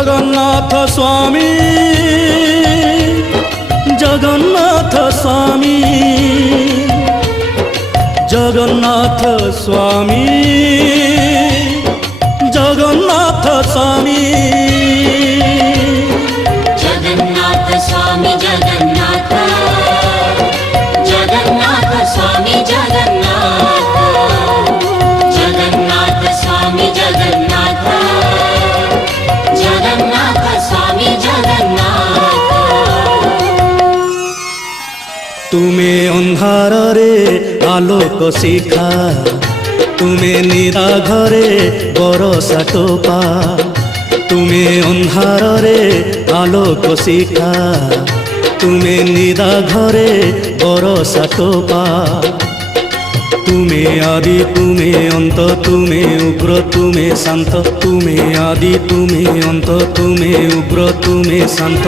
जगन्नाथ स्वामी जगन्नाथ स्वामी जगन्नाथ स्वामी जगन्नाथ स्वामी जगन्नाथ स्वामी जगन्नाथ जगन्नाथ स्वामी जगन्नाथ जगन्नाथ स्वामी जगन्नाथ जगन्नाथ स्वामी जगन्नाथ तुमे अंधार रे आलोक शिखा तुमे निरा घरे बरसा टोपा तुमे अंधार रे आलोक शिखा तुमे निरा घरे बरसा टोपा तुमे आदि तुमे अंत तुमे उग्र तुमे शांत तुमे आदि तुमे अंत तुमे उग्र तुमे शांत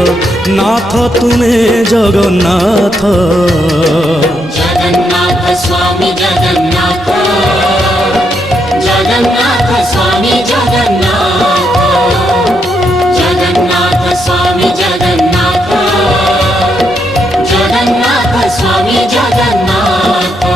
नाथ तुमे जगन्नाथ जगन्नाथ स्वामी जगन्नाथ जगन्नाथ स्वामी जगन्नाथ जगन्नाथ स्वामी जगन्नाथ जगन्नाथ स्वामी जगन्नाथ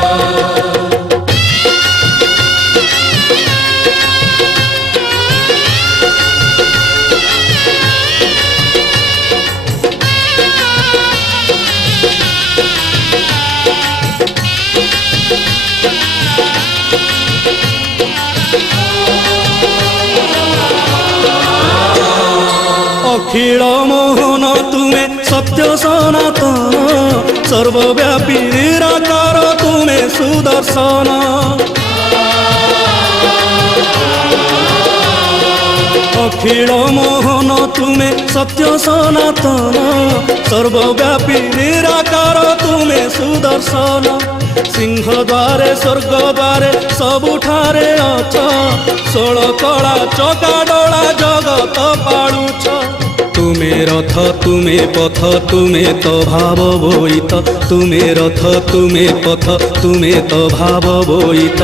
अखिल मोहन तुमे सत्य सनातन सर्वव्यापी निराकार तुमे सुदर्शन अखिल मोहन तुमे सत्य सनातन सर्वव्यापी निराकार तुमे सुदर्शन सिंह द्वारे स्वर्ग द्वारे सबुठारे अछ षोल कला चका डोला जगत पालुछ तुमे रथ तुमे पथ तुमे तो भाव बोईत तुमे रथ तुमे पथ तुमे तो भाव बोईत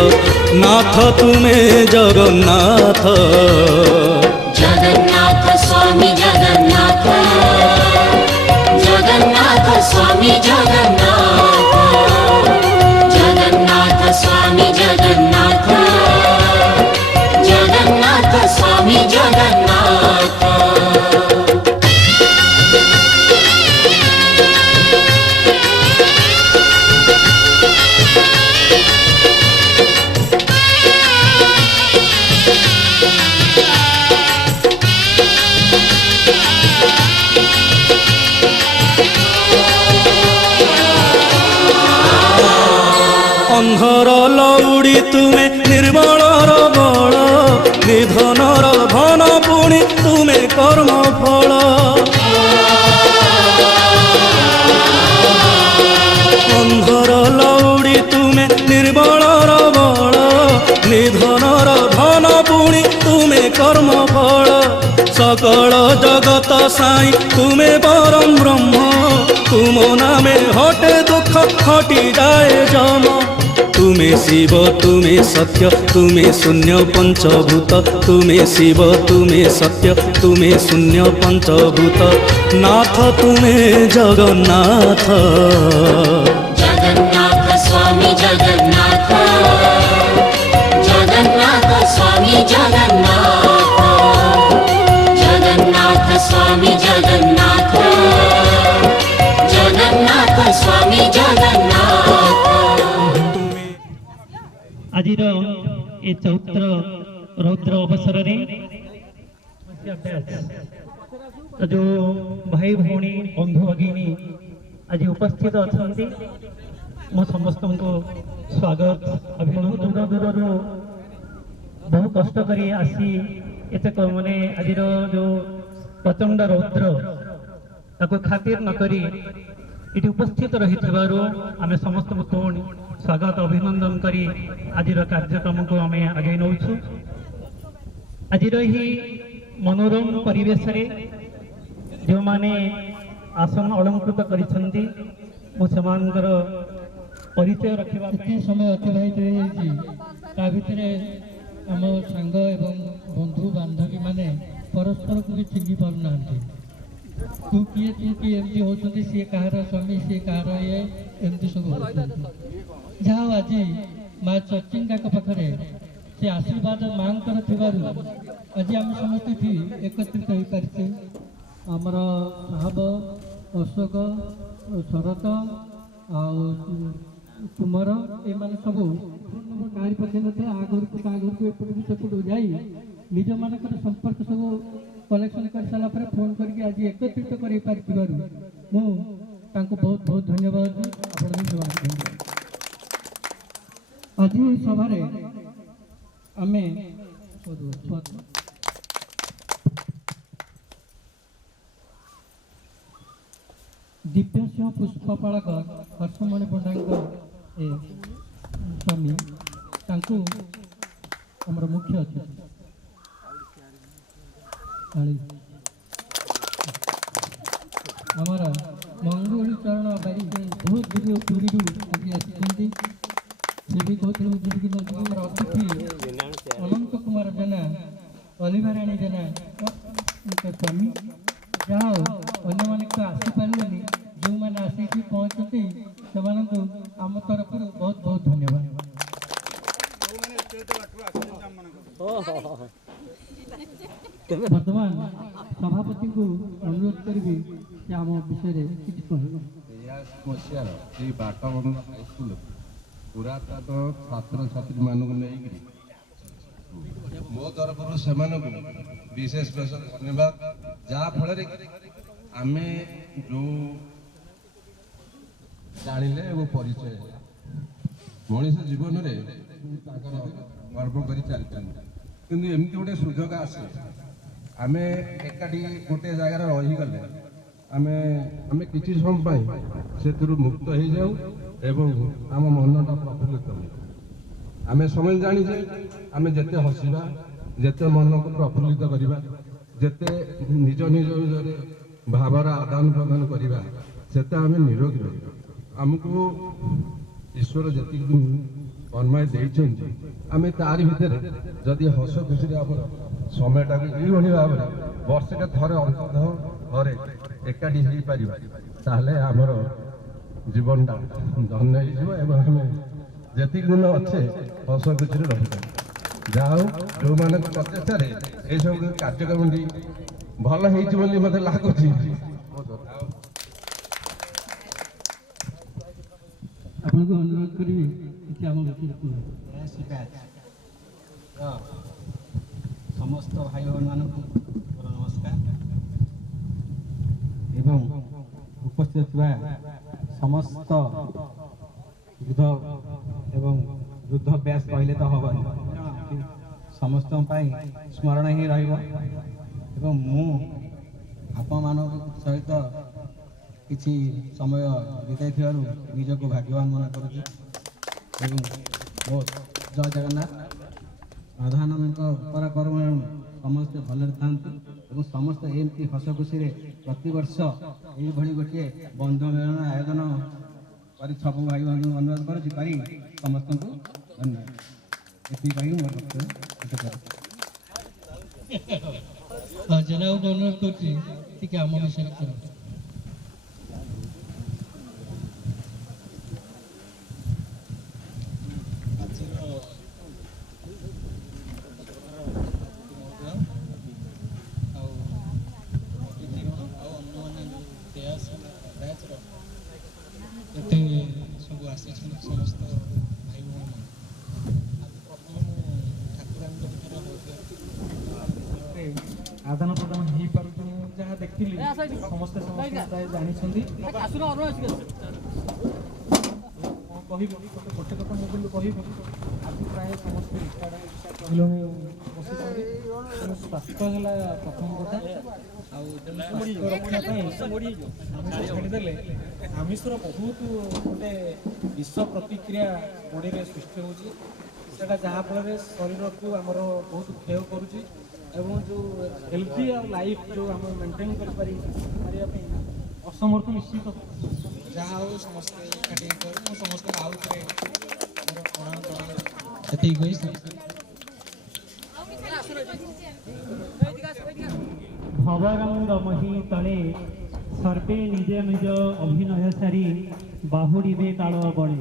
नाथ तुमे जगन्नाथ जगन्नाथ स्वामी जगन्नाथ जगन्नाथ स्वामी जगन्नाथ जगन्नाथ स्वामी जगन्नाथ जगन्नाथ स्वामी जगन्नाथ अंधर लौड़ी तुमे निर्मलर बल निधनर धन पुणी तुमे कर्म फल अंधर लौड़ी तुमे निर्मलर बल निधनर धन पुणी तुमे कर्म फल सकल जगत साई तुमे परम ब्रह्म तुम नामे हटे दुख हटि जाए जम तुमे शिव तुमे सत्य तुमे शून्य पंचभूत तुमे शिव तुमे सत्य तुमे शून्य पंचभूत नाथ तुमे जगन्नाथ जगन्नाथ स्वामी जगन्नाथ जगन्नाथ स्वामी जगन्नाथ जगन्नाथ स्वामी जगन्नाथ जगन्नाथ स्वामी जगन्नाथ आज ये चौत्र रौद्र अवसर जो भाई भौणी बंधु भगिनी आज उपस्थित अच्छा मो समस्त को स्वागत अभिनंदन दूर दूर बहु कष्ट करी आसी एत मैंने आज जो प्रचंड रौद्र ताको खातिर नकरी ये उपस्थित रही आम समस्त पुणी स्वागत अभिनंदन करी आज कार्यक्रम को आम आगे नौ आज ही मनोरम परिवेश रे जो माने आसन अलंकृत करिसेंती मो समानकर परिचय रखिबा समय अतिबाहित हो भितर आम सांग एवं बंधु बांधवी माने परस्पर को भी चिन्ह पाना तू किए एमती होती सी कहार स्वामी सी कहार ये एमती सब जहाँ आज माँ चर्चिका पाखे से आशीर्वाद माँ आज आम समस्त एकत्रित हो पारे आमर साहब अशोक शरत तुमर एम सब कहीं पाखे न आगर को एपट सेपट जा निज मान संपर्क सब कलेक्शन कर सारापर फोन करके आज एकत्रित कर बहुत बहुत धन्यवाद आज सभारे आमे दिव्य सिंह पुष्पपालक हर्षमणि पंडा स्वामी आमर मुख्य अतिथि आमर मंगल चरण बारी बहुत दूरी आज आसी से भी कहते आमर अतिथि अनंत कुमार जेना अलिभाराणी जेना स्वामी जाओ अन्य मान आसीपारे जो मैंने आसिक पहुँचती से आम तरफ बहुत बहुत धन्यवाद वर्तमान सभापति को अनुरोध करी कि आम विषय किसी बाट बंध हाईस्कल पुरातन छात्र छात्री मानक नहीं मो तरफ से विशेष विशेष धन्यवाद जहाँ फल आम जो जानिले वो परिचय मनीष जीवन में गर्व कर चलती एमती गोटे सुजोग आसे आम एकाठी गोटे जगार रहीगले आम किसी समय से मुक्त हो जाऊ एवं आम मनटा प्रफुल्लित हो आम समय जाचे आम जिते हसवा जिते मन को प्रफुल्लित करवा जिते निज निज भावर आदान प्रदान करवा सेते आम निरोगी रहा आमको ईश्वर जी अन्मय देते आम तार भितर जदि हस खुशी समयटा ये भाव वर्षे थे अंततः घरे एकाठी हो पार आमर जीवनटा धन्य होम जी दिन अच्छे हस खुशी रही जा जो मान प्रचेषार यू कार्यक्रम भल हो मत लगुच आपको अनुरोध करी कि आम समस्त भाई भौन मान नमस्कार एवं उपस्थित समस्त युद्ध एवं युद्ध अभ्यास कहले तो हम समस्त स्मरण ही रु आपण सहित किसी समय बिताई निजक भाग्यवान मन कर जय जगन्नाथ प्रधानमंत्री पराक्रम समस्ते भले था समस्त एमती हस खुशी प्रतिवर्ष ये गोटे बंधु मिलन आयोजन कर सब भाई बंधु अनुरोध करी समस्त को धन्यवाद जना अनुरोध कर आम विषय कर सब आसी समस्त भाई भौन आदान प्रदान हो पार जहाँ देखी समस्ते प्राय जानी गोटे कथा मुझे कह आज प्राय समस्त कहले बस स्वास्थ्य है प्रथम कथा छाड़देले आमिषर बहुत गोटे विष प्रतिक्रिया बॉडी में सृष्टि होता जहाँ फल शरीर को आमर बहुत क्षय करुच्ची एवं जो हेल्थी और लाइफ जो आम मेंटेन कर असमर्थ निश्चित जहाँ हो समस्त समस्त आउ थे ଭବରଙ୍ଗମହି ତଳେ ସର୍ବେ ନିଜେ ନିଜ ଅଭିନୟ ସାରି ବାହୁଡ଼ିବେ କାଳ ବଳେ।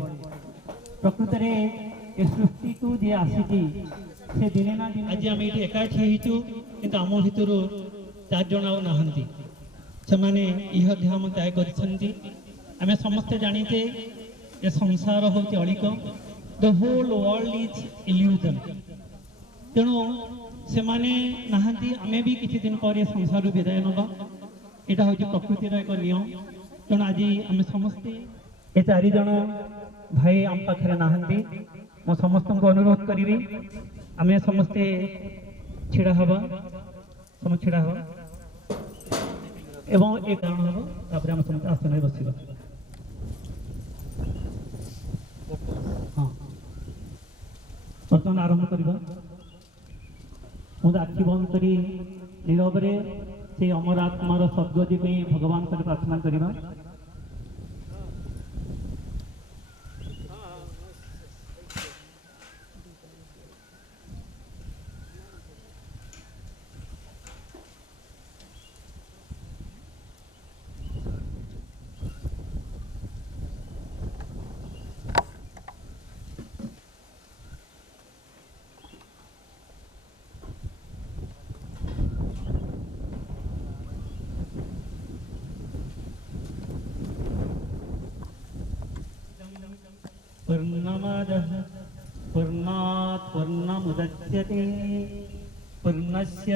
ପ୍ରକୃତରେ ଏ ସୃଷ୍ଟିକୁ ଯିଏ ଆସିଛି ସେ ଦିନେ ନା ଦିନେ ଆଜି ଆମେ ଏଠି ଏକାଠି ହେଇଛୁ, କିନ୍ତୁ ଆମ ଭିତରୁ 4 ଜଣ ଆଉ ନାହାନ୍ତି। ସେମାନେ ଇହ ଧ୍ୟାନ ତ୍ୟାଗ କରିଛନ୍ତି। ଆମେ ସମସ୍ତେ ଜାଣିଛେ ଏ ସଂସାର ହେଉଛି ଅଳିକ, the whole world is illusion. ତେଣୁ ସେମାନେ ନାହାନ୍ତି, ଆମେ ବି କିଛି ଦିନ ପରେ ସଂସାରରୁ ବିଦାୟ ନେବା। ଏଇଟା ହେଉଛି ପ୍ରକୃତିର ଏକ ନିୟମ। ତେଣୁ ଆଜି ଆମେ ସମସ୍ତେ ଏ 4 ଜଣ ଭାଇ ଆମ ପାଖରେ ନାହାନ୍ତି। ମୁଁ ସମସ୍ତଙ୍କୁ ଅନୁରୋଧ କରିବି ଆମେ ସମସ୍ତେ ଛିଡ଼ା ହେବା, ସମସ୍ତେ ଛିଡ଼ା ହେବା ଏବଂ ଏ କାରଣ ହେବ, ତାପରେ ଆମେ ସମସ୍ତେ ଆସନରେ ବସିବା। ହଁ, ବର୍ତ୍ତମାନ ଆରମ୍ଭ କରିବା। ମୁଁ ଆଖି ବନ୍ଦ କରି ନୀରବରେ সেই অমর আত্মার সদ্গতি ପାଇଁ ଭଗବାନଙ୍କ ପ୍ରାର୍ଥନା କରିବା। पूर्णमादः पूर्णात् पूर्णमुदच्यते पूर्णस्य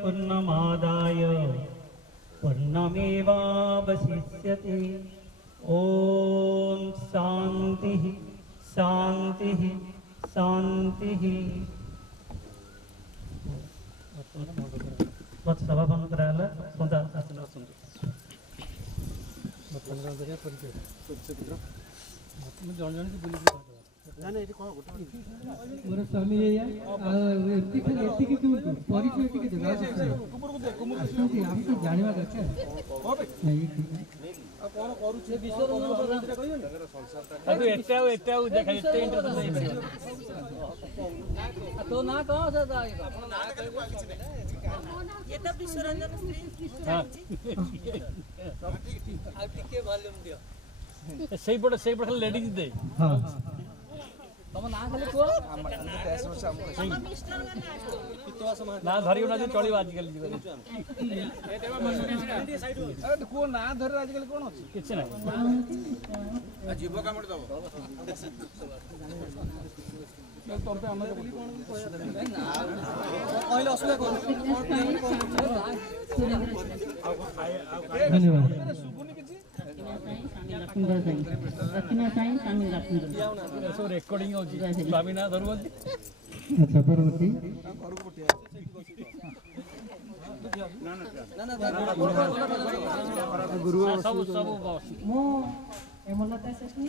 पूर्णमादाय पूर्णमेवावशिष्यते। ॐ शान्तिः शान्तिः शान्तिः। मत सभा बंद कराला सदा शासन आसନ୍ତୁ। ମୋର ସ୍ୱାମୀ ଏଇଆ ଏତିକି କୁହନ୍ତୁ, ପରିଚୟ ଟିକେ ଦେବା ଆସନ୍ତି, ଆମେ ତ ଜାଣିବା ଦରକାର। ତୋ ନାଁ କଣ? ସେଇପଟେ ଖାଲି ଲେଡିଜ ଦେ। ତମ ନାଁ ଖାଲି କୁହ, ନା ଧରିବ ନା ଚଳିବ ଆଜିକାଲି ଜୀବନ। କୁହ ନାଁ ଧରିଲେ ଆଜିକାଲି କଣ ଅଛି? କିଛି ନାହିଁ। ଯିବ କାମରେ ଦବ କହିଲେ ଅସୁବିଧା କଣ? ଧନ୍ୟବାଦ। ସବୁ ରେକର୍ଡିଂ ହଉଛି, ସ୍ୱାମୀ ନାଁ ଧରୁଛନ୍ତି। ଆଚ୍ଛା, ପରବର୍ତ୍ତୀ ସବୁ ସବୁ ମୁଁ ହେମଲତା ସେଠୀ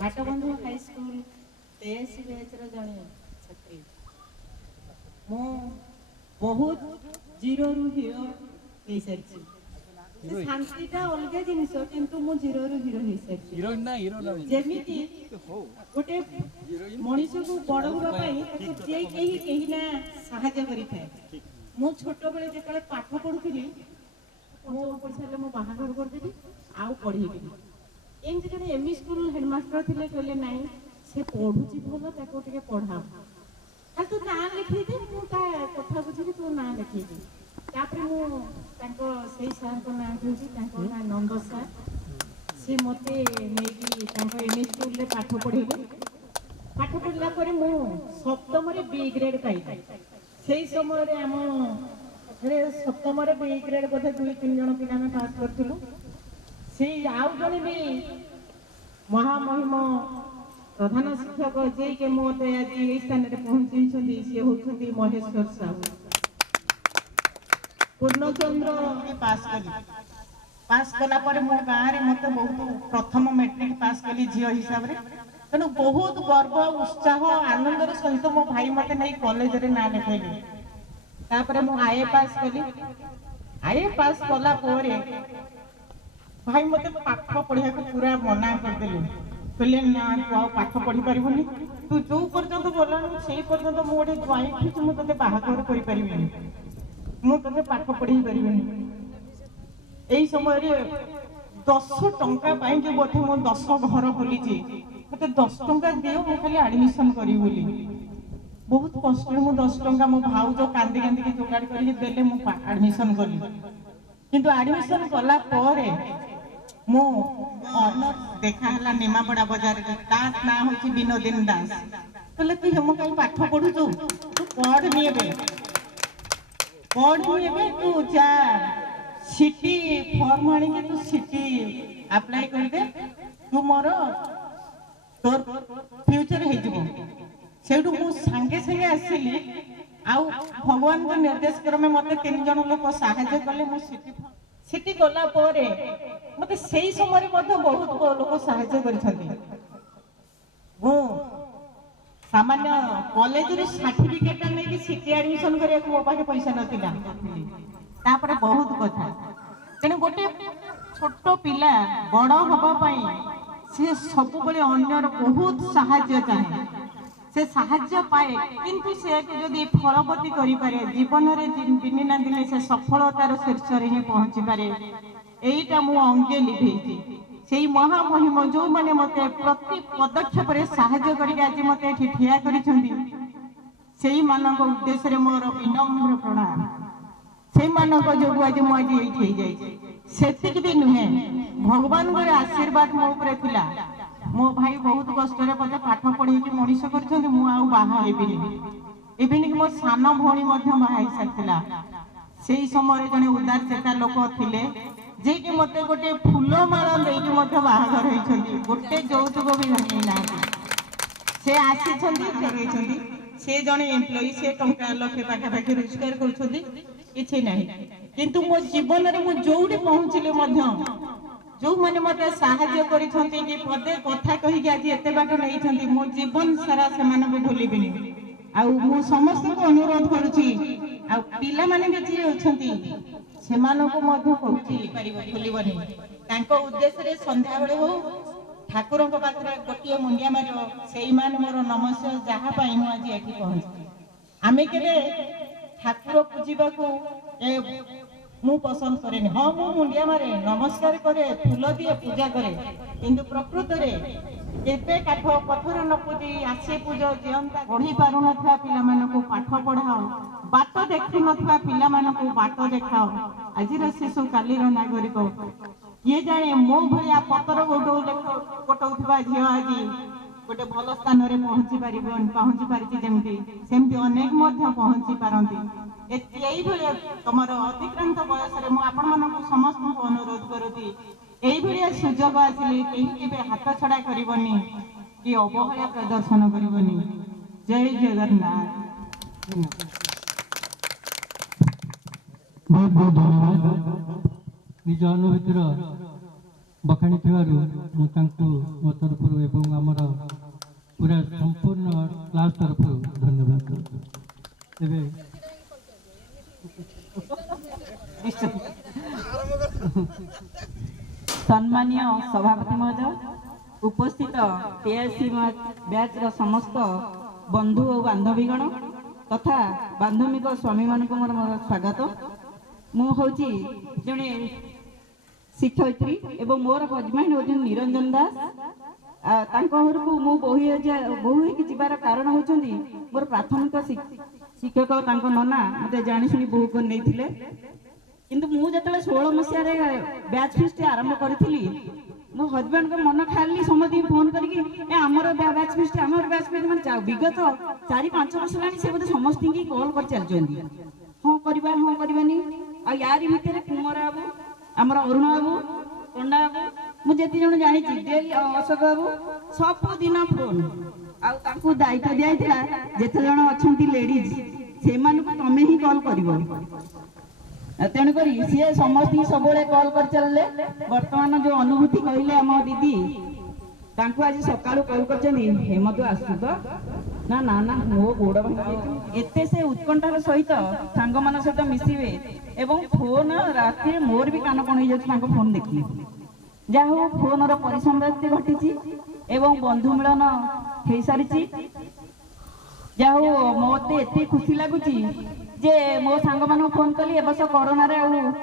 ଭାଟବନ୍ଧ ହାଇସ୍କୁଲ 83 ବ୍ୟାଚର ଜଣେ ଛାତ୍ରୀ। ମୁଁ ବହୁତ ଜିରୋରୁ ହିରୋ ହେଇସାରିଛି। ଶାନ୍ତିଟା ଅଲଗା ଜିନିଷ, କିନ୍ତୁ ମୁଁ ଜିରୋରୁ ହିରୋ ହେଇସାରିଛି। ଯେମିତି ଗୋଟେ ମଣିଷକୁ ବଡ ହେବା ପାଇଁ ତାକୁ ଯିଏ କେହି ନା ସାହାଯ୍ୟ କରିଥାଏ। ମୁଁ ଛୋଟବେଳେ ଯେତେବେଳେ ପାଠ ପଢୁଥିଲି, ମୋ ପଇସା ହେଲେ ମୁଁ ବାହାଘର କରିଦେବି ଆଉ ପଢେଇବିନି। ଏମିତି ଜଣେ ଏମଇ ସ୍କୁଲ ହେଡମାଷ୍ଟର ଥିଲେ, କହିଲେ ନାଇଁ ସେ ପଢୁଛି ଭଲ, ତାକୁ ଟିକେ ପଢାଅ, ଖାଲି ତୁ ନାଁ ଲେଖେଇଦେ, ମୁଁ ତା କଥା ବୁଝିବି, ତୁ ନାଁ ଲେଖେଇଦେ। ତାପରେ ମୁଁ ତାଙ୍କ ସେଇ ସାର୍ଙ୍କ ନାଁ କହୁଛି, ତାଙ୍କ ନାଁ ନନ୍ଦ ସାର୍। ସେ ମୋତେ ନେଇକି ତାଙ୍କ ଏମଇ ସ୍କୁଲରେ ପାଠ ପଢେଇଲେ। ପାଠ ପଢିଲା ପରେ ମୁଁ ସପ୍ତମରେ ବି ଗ୍ରେଡ୍ ପାଇଲି। ସେଇ ସମୟରେ ଆମ ସପ୍ତମରେ ବି ଗ୍ରେଡ୍ ବୋଧେ 2-3 ଜଣ ପିଲା ଆମେ ପାସ୍ କରିଥିଲୁ। ସେଇ ଆଉ ଜଣେ ବି ମହାମହିମ ପ୍ରଧାନ ଶିକ୍ଷକ ଯିଏକି ମୋତେ ଆଜି ଏଇ ସ୍ଥାନରେ ପହଞ୍ଚେଇଛନ୍ତି, ସିଏ ହେଉଛନ୍ତି ମହେଶ୍ୱର ସାହୁ। ପୂର୍ଣ୍ଣଚନ୍ଦ୍ର ପାସ୍ କଲା ପରେ ମୋ ଗାଁରେ ମୋତେ ବହୁତ ପ୍ରଥମ ମେଟ୍ରିକ ପାସ୍ କଲି ଝିଅ ହିସାବରେ। ତେଣୁ ବହୁତ ଗର୍ବ, ଉତ୍ସାହ, ଆନନ୍ଦର ସହିତ ମୋ ଭାଇ ମୋତେ ନେଇ କଲେଜରେ ନାଁ ଲେଖାଇଲେ। ତାପରେ ମୁଁ ଆଇଏ ପାସ୍ କଲି। ଆଇଏ ପାସ୍ କଲା ପରେ ଭାଇ ମୋତେ ପାଠ ପଢିବାକୁ ପୁରା ମନା କରିଦେଲେ। କହିଲେ ନା, ତୁ ଆଉ ପାଠ ପଢି ପାରିବୁନି, ତୁ ଯୋଉ ପର୍ଯ୍ୟନ୍ତ ଗଲାଣି ସେଇ ପର୍ଯ୍ୟନ୍ତ ମୁଁ ଗୋଟେ ଜ୍ୱାଇଁ ଠିକ୍, ମୁଁ ତୋତେ ବାହାଘର କରିପାରିବିନି। ମୁଁ ତତେ ପାଠ ପଢ଼େଇ ପାରିବିନି। ଏଇ ସମୟରେ 10 ଟଙ୍କା ପାଇଁକି ବୋଧେ ମୁଁ 10 ଘର ବୁଲିଛି, ମତେ 10 ଟଙ୍କା ଦିଅ ମୁଁ ଖାଲି ଆଡମିସନ କରିବି ବୋଲି। ବହୁତ କଷ୍ଟରେ ମୁଁ 10 ଟଙ୍କା ମୋ ଭାଉଜ କାନ୍ଦି କାନ୍ଦିକି ଯୋଗାଡ଼ କରିକି ଦେଲେ ମୁଁ ଆଡମିସନ କଲି। କିନ୍ତୁ ଆଡମିସନ କଲା ପରେ ମୁଁ ଅନର୍ସ ଦେଖା ହେଲା ନିମାପଡ଼ା ବଜାରରେ, ତା ନାଁ ହଉଛି ବିନୋଦିନ ଦାସ। କହିଲେ ତୁ ହେମ କାହିଁ ପାଠ ପଢୁଛୁ, ତୁ ପଢନି ଏବେ, ପଢନି ଏବେ, ତୁ ଯା ସିଟି ଫର୍ମ ଆଣିକି ତୁ ସିଟି ଆପ୍ଲାଏ କରିଦେ, ତୁ ମୋର ତୋର ଫ୍ୟୁଚର ହେଇଯିବ। ସେଇଠୁ ମୁଁ ସାଙ୍ଗେ ସାଙ୍ଗେ ଆସିଲି। ଆଉ ଭଗବାନଙ୍କ ନିର୍ଦ୍ଦେଶ କ୍ରମେ ମତେ 3 ଜଣ ଲୋକ ସାହାଯ୍ୟ କଲେ। ମୁଁ ସିଟି ଗଲା ପରେ ମତେ ସେଇ ସମୟରେ ମଧ୍ୟ ବହୁତ ଲୋକ ସାହାଯ୍ୟ କରିଛନ୍ତି। ମୁଁ ସାମାନ୍ୟ କଲେଜରୁ ସାର୍ଟିଫିକେଟ ନେଇକି ସିଟି ଆଡମିସନ କରିବାକୁ ମୋ ପାଖେ ପଇସା ନଥିଲା। ତାପରେ ବହୁତ କଥା, ତେଣୁ ଗୋଟେ ଛୋଟ ପିଲା ବଡ ହବା ପାଇଁ ସେ ସବୁବେଳେ ଅନ୍ୟର ବହୁତ ସାହାଯ୍ୟ ଚାହେଁ, ସେ ସାହାଯ୍ୟ ପାଏ। କିନ୍ତୁ ସେ ଯଦି ଫଳବତୀ କରିପାରେ ଜୀବନରେ ଦିନେ ନା ଦିନେ ସେ ସଫଳତାର ଶୀର୍ଷରେ ହିଁ ପହଞ୍ଚି ପାରେ। এইটা ମୁଁ ଅଙ୍ଗେ ଲିଭେଇଛି। ସେଇ ମହାମହିମ ଯୋଉମାନେ ମତେ ପ୍ରତି ପଦକ୍ଷେପରେ ସାହାଯ୍ୟ କରିକି ଆଜି ମତେ ଏଠି ଠିଆ କରିଛନ୍ତି, ସେଇମାନଙ୍କ ଉଦ୍ଦେଶ୍ୟରେ ମୋର ବିନମ୍ର ପ୍ରଣାମ। ସେଇମାନଙ୍କ ଯୋଗୁଁ ଆଜି ମୁଁ ଆଜି ଏଇଠି ହେଇଯାଇଛି। ସେତିକି ବି ନୁହେଁ, ଭଗବାନଙ୍କର ଆଶୀର୍ବାଦ ମୋ ଉପରେ ଥିଲା। ମୋ ଭାଇ ବହୁତ କଷ୍ଟରେ ମତେ ପାଠ ପଢେଇକି ମଣିଷ କରିଛନ୍ତି, ମୁଁ ଆଉ ବାହା ହେବିନି। ଇଭିନିଂ ମୋ ସାନ ଭଉଣୀ ମଧ୍ୟ ବାହା ହେଇସାରିଥିଲା। ସେଇ ସମୟରେ ଜଣେ ଉଦାରଚେତା ଲୋକ ଥିଲେ, ଯିଏକି ମତେ ଗୋଟେ ଫୁଲମାଳ ଦେଇକି ମଧ୍ୟ ବାହାଘର ହେଇଛନ୍ତି, ଗୋଟେ ଯୌତୁକ ବି ନେଇନାହାନ୍ତି। ସେ ଆସିଛନ୍ତି, ଫେରେଇଛନ୍ତି। ସେ ଜଣେ ଏମ୍ପ୍ଲୟି, ସେ ଟଙ୍କା ଲକ୍ଷେ ପାଖାପାଖି ରୋଜଗାର କରୁଛନ୍ତି, କିଛି ନାହିଁ। କିନ୍ତୁ ମୋ ଜୀବନରେ ମୁଁ ଯୋଉଠି ପହଞ୍ଚିଲେ ମଧ୍ୟ ଯୋଉମାନେ ମତେ ସାହାଯ୍ୟ କରିଛନ୍ତି କି ପଦେ କଥା କହିକି ଆଜି ଏତେ ବାଟ ନେଇଛନ୍ତି, ମୋ ଜୀବନ ସାରା ସେମାନଙ୍କୁ ଭୁଲିବିନି। ଆଉ ମୁଁ ସମସ୍ତଙ୍କୁ ଅନୁରୋଧ କରୁଛି, ଆଉ ପିଲାମାନେ ବି ଯିଏ ଅଛନ୍ତି ସେମାନଙ୍କୁ ମଧ୍ୟ କହୁଛି ଭୁଲିବନି। ତାଙ୍କ ଉଦ୍ଦେଶ୍ୟରେ ସନ୍ଧ୍ୟାବେଳେ ହଉ ଠାକୁରଙ୍କ ପାଖରେ ଗୋଟିଏ ମୁଣ୍ଡିଆ ମାରିବ, ସେଇମାନେ ମୋର ନମସ୍ୟ, ଯାହା ପାଇଁ ମୁଁ ଆଜି ଏଠି ପହଞ୍ଚିଛି। ଆମେ କେବେ ଠାକୁର ପୂଜିବାକୁ ମୁଁ ପସନ୍ଦ କରେନି। ହଁ, ମୁଁ ମୁଣ୍ଡିଆ ମାରେ, ନମସ୍କାର କରେ, ଫୁଲ ଦିଏ, ପୂଜା କରେ, କିନ୍ତୁ ପ୍ରକୃତରେ କେବେ କାଠ ପଥର ନ ପୂଜି ଆସେ ପୂଜ ଜିଅନ୍ତା। ପଢି ପାରୁନଥିବା ପିଲାମାନଙ୍କୁ ପାଠ ପଢାଅ, ବାଟ ଦେଖୁନଥିବା ପିଲାମାନଙ୍କୁ ବାଟ ଦେଖାଅ। ଆଜିର ଶିଶୁ କାଲିର ନାଗରିକ। କିଏ ଜାଣେ ମୋ ଭଳିଆ ପତର ଗୋଟଉଥିବା ଝିଅ ଆଜି ଗୋଟେ ଭଲ ସ୍ଥାନରେ ପହଞ୍ଚି ପାରିଛି, ସେମିତି ଅନେକ ମଧ୍ୟ ପହଞ୍ଚି ପାରନ୍ତି। এইଭଳିଆ ତମର ଅତିକ୍ରାନ୍ତ ବୟସରେ ମୁଁ ଆପଣମାନଙ୍କୁ ସମସ୍ତଙ୍କୁ ଅନୁରୋଧ କରୁଛି, এইଭଳିଆ ସୁଯୋଗ ଆସିଲେ କେହି କେବେ ହାତ ଛଡା କରିବନି କି ଅବହେଳା ପ୍ରଦର୍ଶନ କରିବନି। ଜୟ ଜଗନ୍ନାଥ। ବହୁତ ବହୁତ ଧନ୍ୟବାଦ। ନିଜ ଅନୁଭୂତିର ବଖାଣି ଥିବାରୁ ମୁଁ ତାଙ୍କୁ ମୋ ତରଫରୁ ଏବଂ ଆମର ପୁରା ସମ୍ପୂର୍ଣ୍ଣ କ୍ଲାସ ତରଫରୁ ଧନ୍ୟବାଦ କରୁଛି। ଏବେ सम्मानीय सभापति महोदय, उपस्थित 83 बैच समस्त बंधु और बांधवीगण तथा बांधविक स्वामी मान मोर स्वागत। मुझे जड़े शिक्षयित्री एवं मोर हजबैंड हूँ निरंजन दास। घर को मु बोही जीवार कारण होती मोर प्राथमिक शिक्षक नना मत जाशुणी बोहू को नहीं किंतु मु जो 16 मसीह बैच फिस्ट आरंभ करी मो हजबैंड को मन खाली समझ फोन करके बैच फिस्ट मैंने विगत 4-5 वर्ष लानी से बोलते समस्त कॉल कर चलती हाँ करवा हाँ करवानी यारी भितर कुमार बाबू आमर अरुण बाबू पंडा बाबू मुझे जन जानी अशोक बाबू सबुदिन फोन आपको दायित्व दिया जिते जन अच्छा लेडीज से तमें ही कॉल कर तेणुक सी समस्त सब कॉल कर चलले। बर्तमान जो अनुभूति कहले आम दीदी आज सका कॉल कर हेम तू आसु तो ना ना ना मो गोड़ एत से उत्कंठार सहित सांग मान सहित मिसवे एवं फोन राति मोर भी कान कण हो फोन देखी जहा हो फोन परिसमाप्ति घटी एवं बंधु मिलन हो सारी जहा हो मत एत खुशी लगुच जे मो सांग मानू फोन कली ए वर्ष कोरोना रे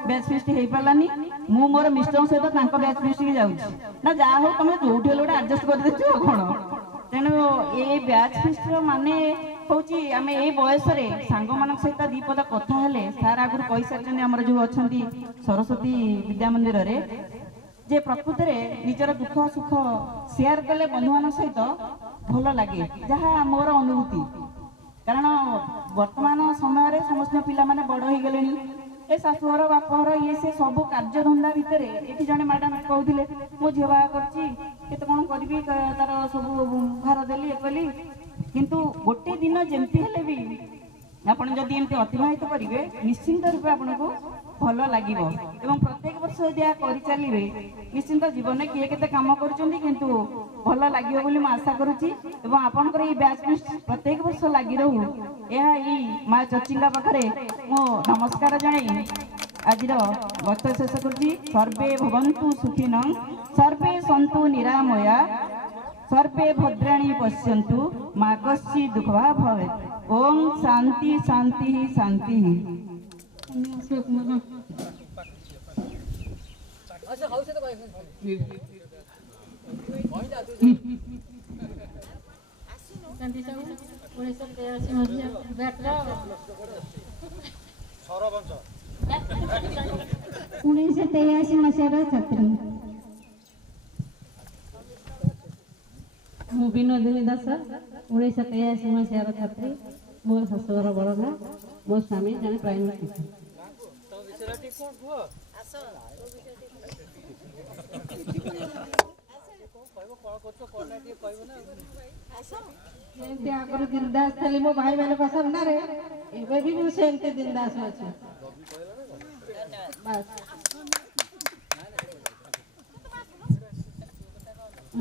बैच फिस्ट हेई पालानी मु मोर मिस्टर सहित तांको बैच फिस्ट के जाउछि ना जा हो तमे जोठी होले एडजस्ट कर देछु कोन तेनु ए बैच फिस्ट माने होची आमे ए बयस रे सांग मानक सहित दी पद कथा हेले सार आगुर कहि सरचंदी हमर जो अछंती सरस्वती विद्या मंदिर रे जे प्रकृत रे निजर दुख सुख शेयर कले बंधु मान सहित भल लगे जहाँ मोर अनुभूति कारण वर्तमान समय समस्त पिला माने बड़ हो गले ए शाशुघर बापघर ये से सब कार्य धंदा भितर ये जड़े मैडम कहते मो झील बाहा करते कौन करी तार सब भार देली ये कली किंतु गोटे दिन जमती हेले भी आपण जदि एमती अतिबाहित करेंगे निश्चिंत रूप आपको भल लगे एवं प्रत्येक वर्ष यदि कर चलिए निश्चिंत जीवन में किए केते काम करुचंदी किंतु भल लगे बोली मैं आशा करुच्ची एवं आपनकर ये बैच फिस्ट प्रत्येक वर्ष लगी रहू यह माँ चचिंगा पाखे मो नमस्कार जनाई आज गत शेष करुच्ची सर्वे भवन्तु सुखिनं सर्वे सन्तु निरामया सर्वे भद्राणी पश्यन्तु मा कश्चित् दुःखा भवेत् ओम शांति शांति शांति। उन्नीस मसीहार छात्री मु विनोदिनी दास 1983 मसीहार छात्री मो शाशुघर बड़गा मो स्वामी जन प्राइमरी टीचर आगर दिनदास थी मो भाई मान सामने एवं भी मुझे दिनदास अच्छे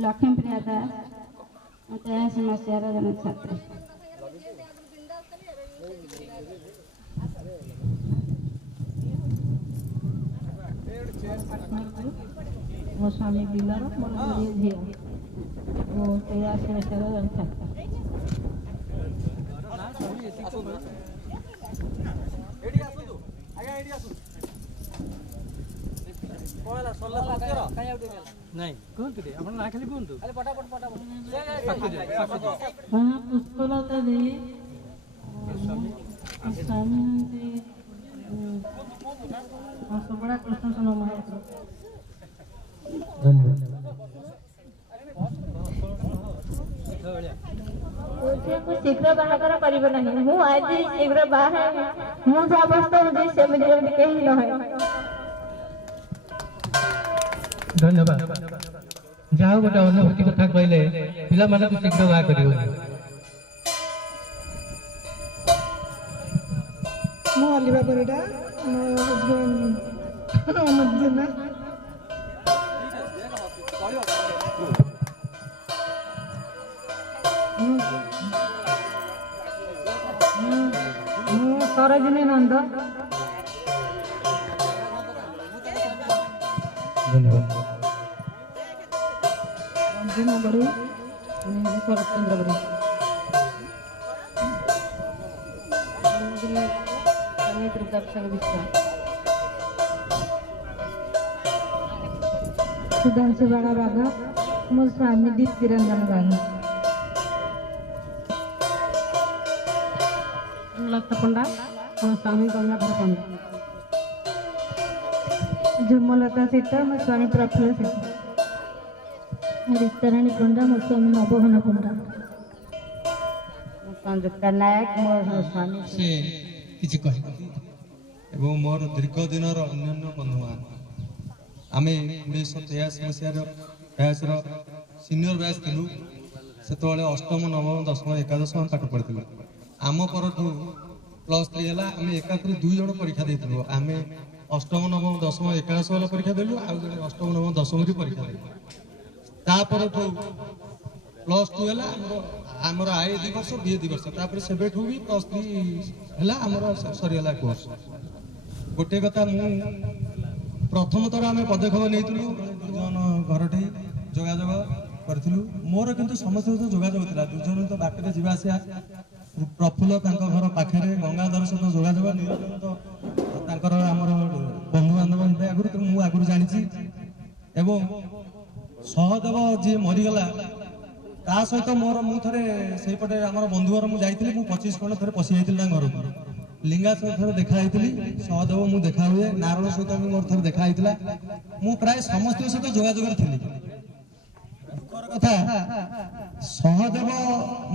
लक्ष्मी प्रिया दास 83 मसीहार जन छात्री मो स्वामी बिलर मोर झी वो 83 मसीहार जन छात्री नहीं कहतु अपन ना खाली कहतु हाँ पुष्पलता देवी स्वामी सबड़ा कृष्ण सुन महाराज शीघ्र बाहर कर आज शीघ्र बाहर मुझे अवस्था मुझे सेमती कहीं न धन्यवाद जहाँ गोटे अनुभूति कथा कहले पिला माने को शीघ्र बाहा करियो मो अलिबा परिडा मो हस्बैंड अनुजना सरोजिनी नंद धन्यवाद रंजना बड़ी शरद चंद्र बड़ी प्रताप विश्वास सुधांशु बाड़ा बाघ मो स्वामी दीप्ति रंजन बाघ लता पंडा मो स्वामी गंगाधर पंडा झुमलता सीता मो स्वामी प्रफुल्ल सीता रीताराणी पंडा मो स्वामी नवघन पंडा संयुक्ता नायक मो स्वामी से किछि कहि एवं मोर दीर्घ दिन अन्य बंधुमान आम 1983 मसीहार बैच सीनियर बैच थिलु से अष्टम नवम दशम एकादश पाठ पढ़ी आम पर +3 है आम एकाथरे 2 जन परीक्षा देलु आम अष्टम नवम दशम एकादश वाला परीक्षा देलु आ अष्टम नवम दशम परीक्षा देलु तापर +2 है आमर आए 2 वर्ष बीए 2 वर्ष तापर सेबेठू भी +3 है आमर सरीगला कोर्स गोटे कथा मु प्रथम थर आम पदक्षेप नहीं घरटे जोगाजोग करूँ मोर किंतु समस्त जोगाजोग था 2 जन तो बाटर जावास ପ୍ରଫୁଲ୍ଲ ତାଙ୍କ ଘର ପାଖରେ, ଗଙ୍ଗାଧର ସହିତ ଯୋଗାଯୋଗ, ନିରଞ୍ଜନ ତ ତାଙ୍କର ଆମର ବନ୍ଧୁବାନ୍ଧବ ହେଇଥାଏ ଆଗରୁ, ତେଣୁ ମୁଁ ଆଗରୁ ଜାଣିଛି। ଏବଂ ସହଦେବ ଯିଏ ମରିଗଲା ତା ସହିତ ମୁଁ ଥରେ ସେଇପଟେ ଆମର ବନ୍ଧୁ ଘର ମୁଁ ଯାଇଥିଲି, ମୁଁ 25 ଖଣ୍ଡ ଥରେ ପଶି ଯାଇଥିଲି ତାଙ୍କ ଘରକୁ। ଲିଙ୍ଗା ସହିତ ଥରେ ଦେଖା ହେଇଥିଲି, ସହଦେବ ମୁଁ ଦେଖା ହୁଏ, ନାରାୟଣ ସହିତ ବି ମୋର ଥରେ ଦେଖା ହେଇଥିଲା। ମୁଁ ପ୍ରାୟ ସମସ୍ତଙ୍କ ସହିତ ଯୋଗାଯୋଗରେ ଥିଲି। ଦୁଃଖର କଥା, ସହଦେବ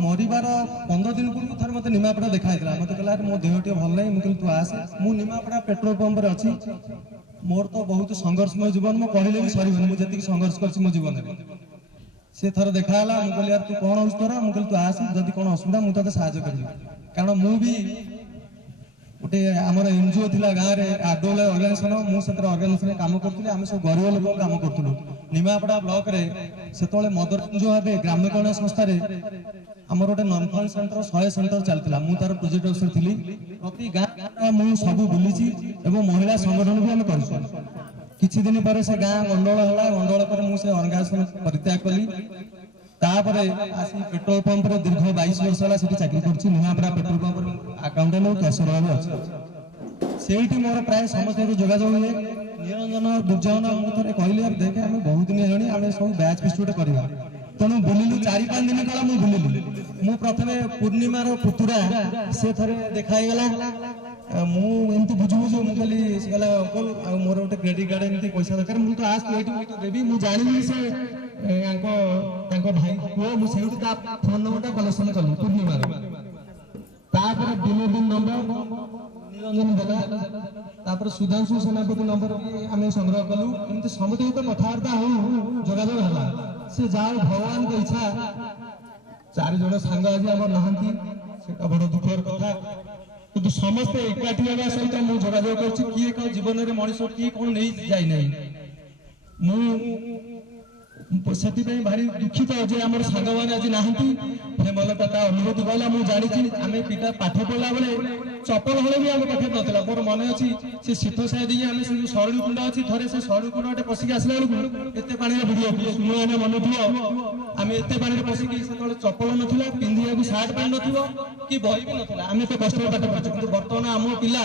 ମରିବାର 15 ଦିନ ପୂର୍ବରୁ ଥରେ ମତେ ନିମାପଡ଼ା ଦେଖା ହେଇଥିଲା। ମତେ କହିଲା ମୋ ଦେହ ଟିକେ ଭଲ ନାହିଁ, ମୁଁ କହିଲି ତୁ ଆସେ। ମୁଁ ନିମାପଡ଼ା ପେଟ୍ରୋଲ ପମ୍ପରେ ଅଛି। ମୋର ତ ବହୁତ ସଂଘର୍ଷମୟ ଜୀବନ, ମୁଁ କହିଲେ ବି ସରିବନି ମୁଁ ଯେତିକି ସଂଘର୍ଷ କରିଛି ମୋ ଜୀବନରେ। ସେ ଥରେ ଦେଖା ହେଲା, ମୁଁ କହିଲି ତୁ କଣ ହଉଛି ତୋର? ମୁଁ କହିଲି ତୁ ଆସେ, ଯଦି କଣ ଅସୁବିଧା ମୁଁ ତତେ ସାହାଯ୍ୟ କରିବି। କାରଣ ମୁଁ ବି ଗୋଟେ ଆମର NGO ଥିଲା ଗାଁରେ, ଆଡୋଲ ଅର୍ଗାନାଇଜେସନ, ମୁଁ ସେଥିରେ ଅର୍ଗାନାଇଜେସନରେ କାମ କରୁଥିଲି। ଆମେ ସବୁ ଗରିବ ଲୋକଙ୍କ କାମ କରୁଥିଲୁ। ନିମାପଡ଼ା ବ୍ଲକରେ ସେତେବେଳେ ମଦର NGO ଭାବେ ଗ୍ରାମ୍ୟ କଲ୍ୟାଣ ସଂସ୍ଥାରେ ଆମର ଗୋଟେ ନନଫଣ୍ଡ ସେଣ୍ଟର 100 ସେଣ୍ଟର ଚାଲିଥିଲା। ମୁଁ ତାର ପ୍ରୋଜେକ୍ଟ ଅଫିସର ଥିଲି। ପ୍ରତି ଗାଁ ମୁଁ ସବୁ ବୁଲିଛି ଏବଂ ମହିଳା ସଂଗଠନ ବି ଆମେ କରିଛୁ। କିଛି ଦିନ ପରେ ସେ ଗାଁ ଗଣ୍ଡଗୋଳ ହେଲା, ଗଣ୍ଡଗୋଳ ପରେ ମୁଁ ସେ ଅର୍ଗାନାଇଜେସନ ପରିତ୍ୟାଗ କଲି। ତାପରେ ଆସି ପେଟ୍ରୋଲ ପମ୍ପରେ ଦୀର୍ଘ 22 ବର୍ଷ ହେଲା ସେଠି ଚାକିରି କରିଛି। ନିମାପଡ଼ା ପେଟ୍ରୋଲ ପମ୍ପରେ ଆକାଉଣ୍ଟାଣ୍ଟ ଓ କ୍ୟାସିୟର ଭାବେ ଅଛି। ସେଇଠି ମୋର ପ୍ରାୟ ସମସ୍ତଙ୍କ ଯୋଗାଯୋଗ ହୁଏ। ନିରଞ୍ଜନ, ଦୁର୍ଜନ, ମୁଁ ଥରେ କହିଲି ଦେଖେ ଆମେ ବହୁତ ଦିନ ହେଲାଣି ଆମେ ସବୁ ବ୍ୟାଚ୍ ଫିଷ୍ଟ ଗୋଟେ କରିବା। ତେଣୁ ବୁଲିଲୁ 4-5 ଦିନ କାଳ ମୁଁ ବୁଲିଲି। ମୁଁ ପ୍ରଥମେ ପୂର୍ଣ୍ଣିମାର ପୁତୁରା ସେ ଥରେ ଦେଖା ହେଇଗଲା। ମୁଁ ଏମିତି ବୁଝୁ ମୁଁ କହିଲି, ସେ କହିଲା ଅଙ୍କଲ ଆଉ ମୋର ଗୋଟେ କ୍ରେଡିଟ୍ କାର୍ଡ ଏମିତି ପଇସା ଦରକାର। ମୁଁ ତ ଆସ ଏଇଠି ଦେବି। ମୁଁ ଜାଣିଲି ସେ ତାଙ୍କ ଭାଇ ପୁଅ। ମୁଁ ସେଇଠୁ ତା ଫୋନ ନମ୍ବରଟା କଲେକ୍ସନ କଲି ପୂର୍ଣ୍ଣିମାର। ତାପରେ ଦିନ ନମ୍ବର ନିରଞ୍ଜନ ଦେଲା, ତାପରେ ସୁଧାଂଶୁ ସେନାପତି ନମ୍ବର ବି ଆମେ ସଂଗ୍ରହ କଲୁ। ଏମିତି ସମସ୍ତଙ୍କ କଥାବାର୍ତ୍ତା ହଉ ଯୋଗାଯୋଗ ହେଲା। ସେ ଯାଉ ଭଗବାନଙ୍କ ଇଚ୍ଛା 4 ଜଣ ସାଙ୍ଗ ଆଜି ଆମର ନାହାନ୍ତି, ସେଟା ବଡ ଦୁଃଖର କଥା। କିନ୍ତୁ ସମସ୍ତେ ଏକାଠି ହେବା ସହିତ ମୁଁ ଯୋଗାଯୋଗ କରୁଛି। କିଏ କାହା ଜୀବନରେ ମଣିଷ କିଏ କଣ ନେଇ ଯାଇନାହିଁ। ମୁଁ ସେଥିପାଇଁ ଭାରି ଦୁଃଖିତ ଯେ ଆମର ସାଙ୍ଗମାନେ ଆଜି ନାହାନ୍ତି। ହେମଲତା ତା ଅନୁଭୂତି କହିଲା, ମୁଁ ଜାଣିଛି ଆମେ ପିଲା ପାଠ ପଢିଲା ବେଳେ ଚପଲ ହଳେ ବି ଆମ ପାଖରେ ନଥିଲା। ମୋର ମନେ ଅଛି ସେ ଶୀତ ସାହି ଦେଇକି ଆମେ ସେ ଯୋଉ ସରଳୀ କୁଣ୍ଡ ଅଛି, ଥରେ ସେ ସରଳୀ କୁଣ୍ଡ ଗୋଟେ ପଶିକି ଆସିଲା ବେଳକୁ ଏତେ ପାଣିରେ ବୁଡି ଯାଉଥିଲେ। ଶୁଣ ମନେ ଥିବ, ଆମେ ଏତେ ପାଣିରେ ପଶିକି ସେତେବେଳେ ଚପଲ ନଥିଲା, ପିନ୍ଧିବାକୁ ସାର୍ଟ ପ୍ୟାଣ୍ଟ ନଥିବ କି ବହି ବି ନଥିଲା। ଆମେ ତ କଷ୍ଟରେ ପାଠ ପଢିଛୁ। କିନ୍ତୁ ବର୍ତ୍ତମାନ ଆମ ପିଲା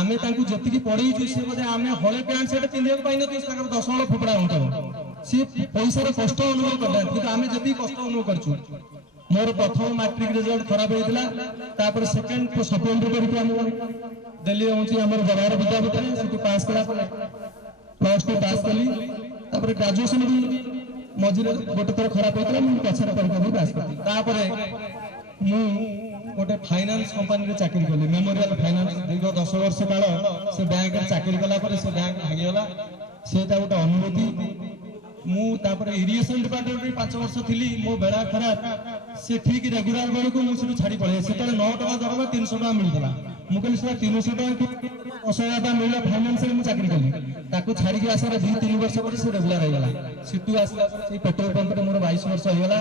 ଆମେ ତାଙ୍କୁ ଯେତିକି ପଢେଇଛୁ, ସେ ବୋଧେ ଆମେ ହଳେ ପ୍ୟାଣ୍ଟ ସାର୍ଟ ପିନ୍ଧିବାକୁ ପାଇନଥିବୁ, ତାଙ୍କର 10 ହଳ ଫୋପଡ଼ା ହଉଥିବ। ସିଏ ପଇସାର କଷ୍ଟ ଅନୁଭବ କରିନାହାନ୍ତି, କିନ୍ତୁ ଆମେ ଯେତିକି କଷ୍ଟ ଅନୁଭବ କରିଛୁ। ମୋର ପ୍ରଥମ ମାଟ୍ରିକ ରେଜଲ୍ଟ ଖରାପ ହେଇଥିଲା। ତାପରେ ସେକେଣ୍ଡ ସପ୍ଲିମେଣ୍ଟାରୀ ପରୀକ୍ଷା ମୁଁ ଦେଲି ହଉଛି ଆମର ଜବାହର ବିଦ୍ୟାପୀଠରେ, ସେଠି ପାସ୍ କଲା ପରେ +2 ପାସ୍ କଲି। ତାପରେ ଗ୍ରାଜୁଏସନ ବି ମଝିରେ ଗୋଟେ ଥର ଖରାପ ହେଇଥିଲା, ମୁଁ ପଛରେ ପରୀକ୍ଷା ଦେଇ ପାସ୍ କଲି। ତାପରେ ମୁଁ ଗୋଟେ ଫାଇନାନ୍ସ କମ୍ପାନୀରେ ଚାକିରି କଲି, ମେମୋରିଆଲ ଫାଇନାନ୍ସ। ଦୀର୍ଘ 10 ବର୍ଷ କାଳ ସେ ବ୍ୟାଙ୍କରେ ଚାକିରି କଲା ପରେ ସେ ବ୍ୟାଙ୍କ ଭାଙ୍ଗିଗଲା। ସେଟା ଗୋଟେ ଅନୁଭୂତି। ମୁଁ ତାପରେ ଇରିଗେସନ ଡିପାର୍ଟମେଣ୍ଟରେ 5 ବର୍ଷ ଥିଲି। ମୋ ବେଳା ଖରାପ, ସେ ଠିକ ରେଗୁଲାର ବେଳକୁ ମୁଁ ସେଠୁ ଛାଡି ପଳେଇ। ସେତେବେଳେ 9 ଟଙ୍କା ଦରମା 300 ଟଙ୍କା ମିଳୁଥିଲା। ମୁଁ କହିଲି ସେଟା 300 ଟଙ୍କା 10,000 ଟଙ୍କା ମିଳିଲା ଫାଇନାନ୍ସରେ ମୁଁ ଚାକିରି କଲି। ତାକୁ ଛାଡିକି ଆସିବାର 2-3 ବର୍ଷ ପରେ ସେ ରେଗୁଲାର ହେଇଗଲା। ସେଠୁ ଆସିଲା ପରେ ସେଇ ପେଟ୍ରୋଲ ପମ୍ପରେ ମୋର 22 ବର୍ଷ ହେଇଗଲା।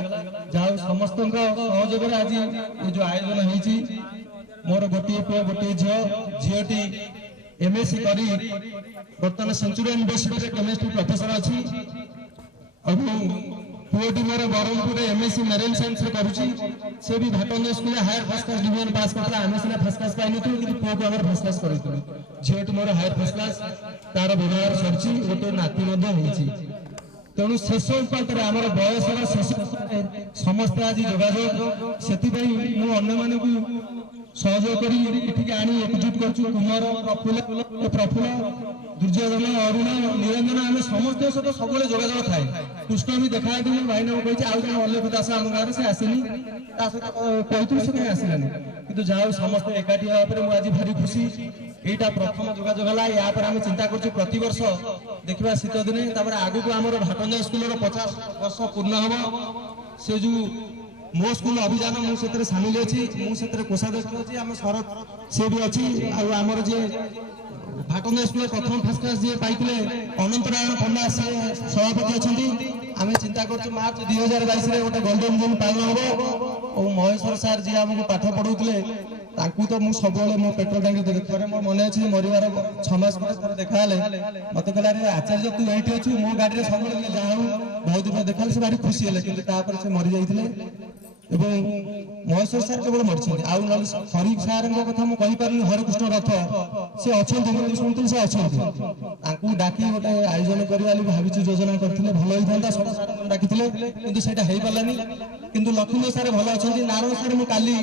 ଯାହା ହଉ ସମସ୍ତଙ୍କ ସହଯୋଗରେ ଆଜି ଏ ଯୋଉ ଆୟୋଜନ ହେଇଛି। ମୋର ଗୋଟିଏ ପୁଅ ଗୋଟିଏ ଝିଅଟି MSc କରି ବର୍ତ୍ତମାନ ସେଞ୍ଚୁରିଆନ ୟୁନିଭର୍ସିଟିରେ କେମିଷ୍ଟ୍ରି ପ୍ରଫେସର ଅଛି। ଆଉ ପୁଅଟି ମୋର ବ୍ରହ୍ମପୁରରେ MSc ମେରିନ୍ ସାଇନ୍ସରେ କରୁଛି। ସେ ବି ଭାଟନ୍ଦ ସ୍କୁଲରେ higher first class division pass କରିଥିଲା। ଆମେ ସିନା ଫାର୍ଷ୍ଟ କ୍ଲାସ ପାଇନଥିଲୁ, କିନ୍ତୁ ପୁଅକୁ ଆମର ଫାର୍ଷ୍ଟ କ୍ଲାସ କରିଥିଲୁ। ଝିଅଟି ମୋର ହାୟର ଫାର୍ଷ୍ଟ କ୍ଲାସ, ତାର ବ୍ୟବହାର ସରିଛି, ଗୋଟେ ନାତି ମଧ୍ୟ ହେଇଛି। ତେଣୁ ଶେଷ ଉପାତରେ ଆମର ବୟସର ଶେଷ ସମସ୍ତେ ଆଜି ଯୋଗାଯୋଗ। ସେଥିପାଇଁ ମୁଁ ଅନ୍ୟମାନଙ୍କୁ ସହଯୋଗ କରି ଏଠିକି ଆଣି ଏକଜୁଟ କରୁଛୁ। କୁମାର, ପ୍ରଫୁଲ୍ଲ, ଦୁର୍ଯ୍ୟୋଧନ, ଅରୁଣ, ନିରଞ୍ଜନ, ଆମେ ସମସ୍ତଙ୍କ ସହିତ ସବୁବେଳେ ଯୋଗାଯୋଗ ଥାଏ। କୃଷ୍ଣ ବି ଦେଖା ହେଇଥିଲି, ଭାଇନାଙ୍କୁ କହିଛି ଆଉ ଜଣେ ଅଲ୍ଲେଖ ଦାସ ଆମ ଗାଁରେ, ସେ ଆସିନି, ତା ସହିତ କହିଥିଲି ସେ କାହିଁ ଆସିଲାନି। କିନ୍ତୁ ଯାହା ହଉ ସମସ୍ତେ ଏକାଠି ହେବା ପରେ ମୁଁ ଆଜି ଭାରି ଖୁସି। ଏଇଟା ପ୍ରଥମ ଯୋଗାଯୋଗ ହେଲା। ୟା ପରେ ଆମେ ଚିନ୍ତା କରୁଛୁ ପ୍ରତିବର୍ଷ ଦେଖିବା ଶୀତ ଦିନେ। ତାପରେ ଆଗକୁ ଆମର ଭାଟନ୍ଦ ସ୍କୁଲର 50 ବର୍ଷ ପୂର୍ଣ୍ଣ ହବ। ସେ ଯୋଉ ମୋ ସ୍କୁଲ ଅଭିଯାନ ମୁଁ ସେଥିରେ ସାମିଲ ଅଛି। ମୁଁ ସେଥିରେ କୋଷାଧ୍ୟକ୍ଷ ଅଛି। ଆମ ଶରତ ସେ ବି ଅଛି। ଆଉ ଆମର ଯିଏ ଭାଟନ୍ଦ ସ୍କୁଲ ପ୍ରଥମ ଫାର୍ଷ୍ଟ କ୍ଲାସ ଯିଏ ପାଇଥିଲେ ଅନନ୍ତ ନାରାୟଣ ପଣ୍ଡା, ସେ ସଭାପତି ଅଛନ୍ତି। ଆମେ ଚିନ୍ତା କରୁଛୁ ମାର୍ଚ୍ଚ 2022ରେ ଗୋଟେ ଗୋଲ୍ଡେନ ଜୁନ୍ ପାଳନ ହବ। ଆଉ ମହେଶ୍ୱର ସାର୍ ଯିଏ ଆମକୁ ପାଠ ପଢଉଥିଲେ, ତାଙ୍କୁ ତ ମୁଁ ସବୁବେଳେ ମୋ ପେଟ୍ରୋଲ ଟାଙ୍କି ଦେଖେ। ଥରେ ମୋର ମନେ ଅଛି, ମରିବାର 6 ମାସ ପରେ ଥରେ ଦେଖାହେଲେ ମତେ କହିଲା, ଆରେ ଆଚାର୍ଯ୍ୟ ତୁ ଏଇଠି ଅଛୁ, ମୋ ଗାଡିରେ ସବୁବେଳେ। ଯାହା ହଉ ବହୁତ ଦିନ ଦେଖାହେଲେ ସେ ଭାରି ଖୁସି ହେଲେ। କିନ୍ତୁ ତାପରେ ସେ ମରି ଯାଇଥିଲେ। ଏବଂ ମହେଶ୍ୱର ସାର୍ କେବଳ ମରିଛନ୍ତି। ଆଉ ନହେଲେ ହରି ସାର୍ଙ୍କ କଥା ମୁଁ କହିପାରିନି, ହରିକୃଷ୍ଣ ରଥ ସେ ଅଛନ୍ତି, ମୁଁ ଶୁଣିଥିଲି ସେ ଅଛନ୍ତି। ତାଙ୍କୁ ଡାକି ଗୋଟେ ଆୟୋଜନ କରିବା ବୋଲି ଭାବିଛୁ, ଯୋଜନା କରିଥିଲେ ଭଲ ହେଇଥାନ୍ତା। ସବୁ ସାର୍ ଡାକିଥିଲେ କିନ୍ତୁ ସେଇଟା ହେଇପାରିଲାନି। କିନ୍ତୁ ଲକ୍ଷ୍ମୀ ସାର୍ ଭଲ ଅଛନ୍ତି। ନାରାୟଣ ସାର୍ ମୁଁ କାଲି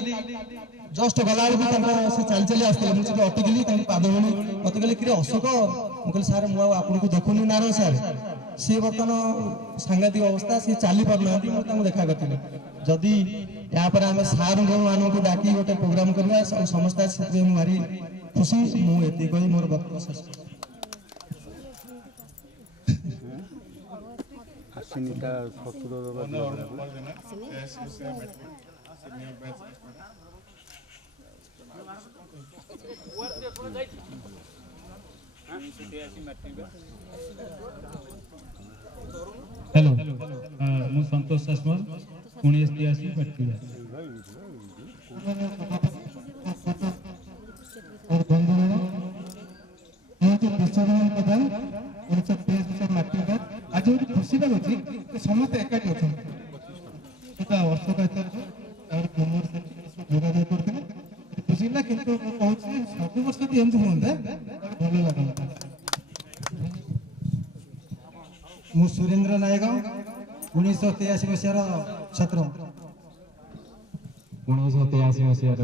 ଜଷ୍ଟ ଗଲାବେଳକୁ ତାଙ୍କର ସେ ଚାଲି ଚାଲି ଆସିଥିଲେ, ମୁଁ ସେଠି ଅଟକିଲି, ତାଙ୍କୁ ପାଦ ଭଳି ମତେ କହିଲେ କିରେ ଅଶୋକ, ମୁଁ କହିଲି ସାର୍ ମୁଁ ଆଉ ଆପଣଙ୍କୁ ଦେଖୁନି ନାରାୟଣ ସାର୍, ସିଏ ବର୍ତ୍ତମାନ ସାଂଘାତିକ ଅବସ୍ଥା, ସିଏ ଚାଲି ପାରୁନାହାନ୍ତି। ମୁଁ ତାଙ୍କୁ ଦେଖା କରିଥିଲି। ଯଦି ଏହାପରେ ଆମେ ସାର୍ଙ୍କ ମାନଙ୍କୁ ଡାକି ଗୋଟେ ପ୍ରୋଗ୍ରାମ କରିବା, ସମସ୍ତେ ସେଥିରେ ମୁଁ ଭାରି ଖୁସି। ମୁଁ ଏତିକି କହି ମୋର ବକ୍ତବ୍ୟ ଶେଷ। ଆସିନିଟା हेलो मु संतोष सासमल 1983 पटकिया और बंधुगण ये विश्वकर्मा प्रधान ओडिशा प्रेस विषय मार्टिका आज एक खुशी लाଗୁଛି ସମସ୍ତେ ଏକାଠି ଅଛନ୍ତି। ସେଟା ଅଶୋକ ଆଚାର୍ଯ୍ୟ और कुमार से ଯୋଗାଯୋଗ କରିଥିଲେ ଖୁସି ନା, କିନ୍ତୁ ମୁଁ କହୁଛି ସବୁ ବର୍ଷ ବି ଏମିତି ହୁଅନ୍ତା ଭଲ ଲାଗନ୍ତା। ମୁଁ ସୁରେନ୍ଦ୍ର ନାୟକ 1983 ମସିହାର ଛାତ୍ର। 1983 ମସିହାର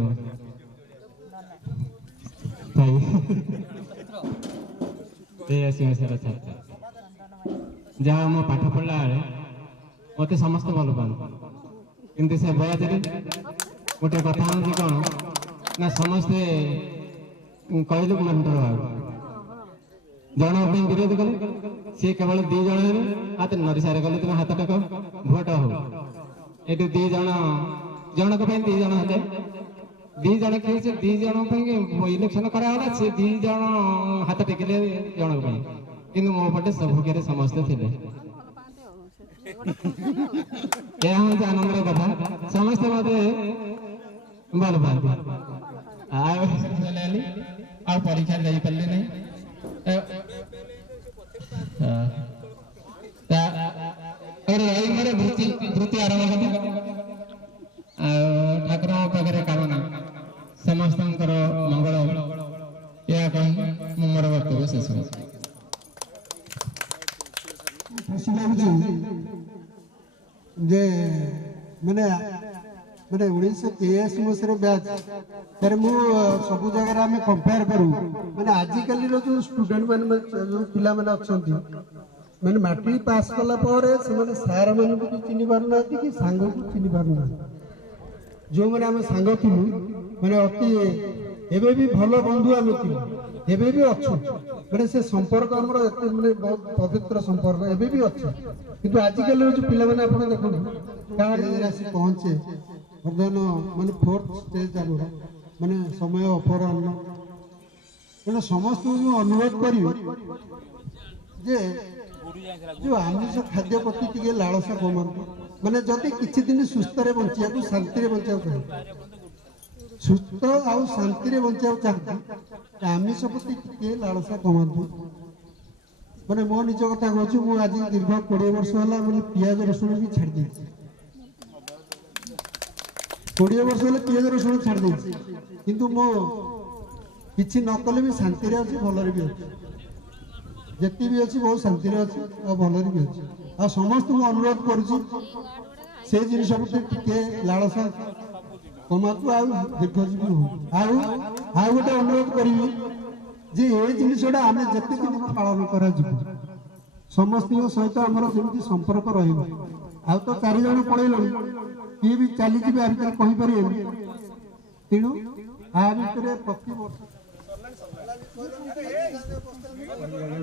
83 ମସିହାର ଛାତ୍ର। ଯାହା ମୁଁ ପାଠ ପଢ଼ିଲା ବେଳେ ମୋତେ ସମସ୍ତେ ଭଲ ପାଆନ୍ତି, କିନ୍ତୁ ସେ ବୟସରେ ଗୋଟେ କଥା ହେଉଛି କ'ଣ ନା ସମସ୍ତେ କହିଲେ ମେଣ୍ଟର ଭାବ ଜଣଙ୍କ ପାଇଁ ବିରୋଧ କଲେ, ସିଏ କେବଳ 2 ଜଣ ହେଲେ ହାତ ନରିସାରେ ଗଲେ ତୁମେ ହାତ ଟେକ ଭୋଟ ହଉ। ଏଠି 2 ଜଣ ଜଣଙ୍କ ପାଇଁ 2 ଜଣ ହେଲେ 2 ଜଣ କିଏ ସେ 2 ଜଣ ପାଇଁ ଇଲେକ୍ସନ କରାଗଲା, ସେ 2 ଜଣ ହାତ ଟେକିଲେ ଜଣଙ୍କ ପାଇଁ, କିନ୍ତୁ ମୋ ପଟେ ସବୁକେରେ ସମସ୍ତେ ଥିଲେ। ଏହା ହେଉଛି ଆନନ୍ଦର କଥା, ସମସ୍ତେ ମତେ ଭଲ ପାଆନ୍ତି। ଆଉ ପରୀକ୍ଷା ଦେଇପାରିଲି ନାହିଁ। ବୃତ୍ତି ଆରମ୍ଭ କଲି। ଆଉ ଠାକୁରଙ୍କ ପାଖରେ କାମନା ସମସ୍ତଙ୍କର ମଙ୍ଗଳ ଏହା କହି ମୁଁ ମୋର ବକ୍ତବ୍ୟ ଶେଷ କରୁଛି। ଖୁସି ଲାଗୁଛି ଯେ ମାନେ 1983 ମସିହାର ବ୍ୟାଚ୍ ତାରେ ମୁଁ ସବୁ ଜାଗାରେ ଆମେ କମ୍ପେୟାର କରୁ, ମାନେ ଆଜିକାଲିର ଯେଉଁ ଷ୍ଟୁଡେଣ୍ଟ ମାନେ ଯେଉଁ ପିଲାମାନେ ଅଛନ୍ତି, ମାନେ ମାଟ୍ରିକ ପାସ୍ କଲା ପରେ ସେମାନେ ସାର୍ ମାନଙ୍କୁ ବି ଚିହ୍ନି ପାରୁନାହାନ୍ତି କି ସାଙ୍ଗକୁ ଚିହ୍ନି ପାରୁନାହାନ୍ତି। ଯେଉଁମାନେ ଆମେ ସାଙ୍ଗ ଥିଲୁ ମାନେ ଅତି ଏବେ ବି ଭଲ ବନ୍ଧୁ ଆମେ ଥିଲୁ, ଏବେ ବି ଅଛୁ, ମାନେ ସେ ସମ୍ପର୍କ ଆମର ଏତେ ମାନେ ବହୁତ ପବିତ୍ର ସମ୍ପର୍କ ଏବେ ବି ଅଛି। କିନ୍ତୁ ଆଜିକାଲିର ଯେଉଁ ପିଲାମାନେ ଆପଣ ଦେଖନ୍ତୁ ଗାଁରେ ଆସି ପହଞ୍ଚେ ବର୍ତ୍ତମାନ ମାନେ 4th ଷ୍ଟେଜ୍ ଆମର ମାନେ ସମୟ ଅପରାହ୍ନ, ତେଣୁ ସମସ୍ତଙ୍କୁ ମୁଁ ଅନୁରୋଧ କରିବି ଯେ ଯେଉଁ ଆମିଷ ଖାଦ୍ୟ ପ୍ରତି ଟିକେ ଲାଳସା କମାନ୍ତୁ। ମାନେ ଯଦି କିଛି ଦିନ ସୁସ୍ଥରେ ବଞ୍ଚିବାକୁ ଶାନ୍ତିରେ ବଞ୍ଚିବାକୁ ଚାହାନ୍ତି, ସୁସ୍ଥ ଆଉ ଶାନ୍ତିରେ ବଞ୍ଚିବାକୁ ଚାହାନ୍ତି, ଆମିଷ ପ୍ରତି ଟିକେ ଲାଳସା କମାନ୍ତୁ। ମାନେ ମୋ ନିଜ କଥା କହୁଛି, ମୁଁ ଆଜି ଦୀର୍ଘ 20 ବର୍ଷ ହେଲା ମାନେ ପିଆଜ ରସୁଣ ବି ଛାଡ଼ି ଦେଇଛି। 20 ବର୍ଷ ହେଲେ ପିଆଜ ରସୁଣ ଛାଡ଼ି ଦେଇଛି, କିନ୍ତୁ ମୁଁ କିଛି ନ କଲେ ବି ଶାନ୍ତିରେ ଅଛି, ଭଲରେ ବି ଅଛି। ଯେତିକି ବି ଅଛି ବହୁତ ଶାନ୍ତିରେ ଅଛି ଆଉ ଭଲରେ ବି ଅଛି। ଆଉ ସମସ୍ତଙ୍କୁ ଅନୁରୋଧ କରୁଛି ସେ ଜିନିଷ ପ୍ରତି ଟିକେ ଲାଳସା କମାନ୍ତୁ ଆଉ ଦୀର୍ଘଜୀବୀ ହଉ। ଆଉ ଗୋଟେ ଅନୁରୋଧ କରିବି ଯେ ଏ ଜିନିଷଟା ଆମେ ଯେତେ ଦିନ ପାଳନ କରାଯିବ ସମସ୍ତଙ୍କ ସହିତ ଆମର ଯେମିତି ସମ୍ପର୍କ ରହିବ। ଆଉ ତ 4 ଜଣ ପଳେଇଲେଣି, କିଏ ବି ଚାଲିଯିବେ ଆ ଭିତରେ କହିପାରିବେନି, ତେଣୁ ଆ ଭିତରେ ପ୍ରତିବର୍ଷ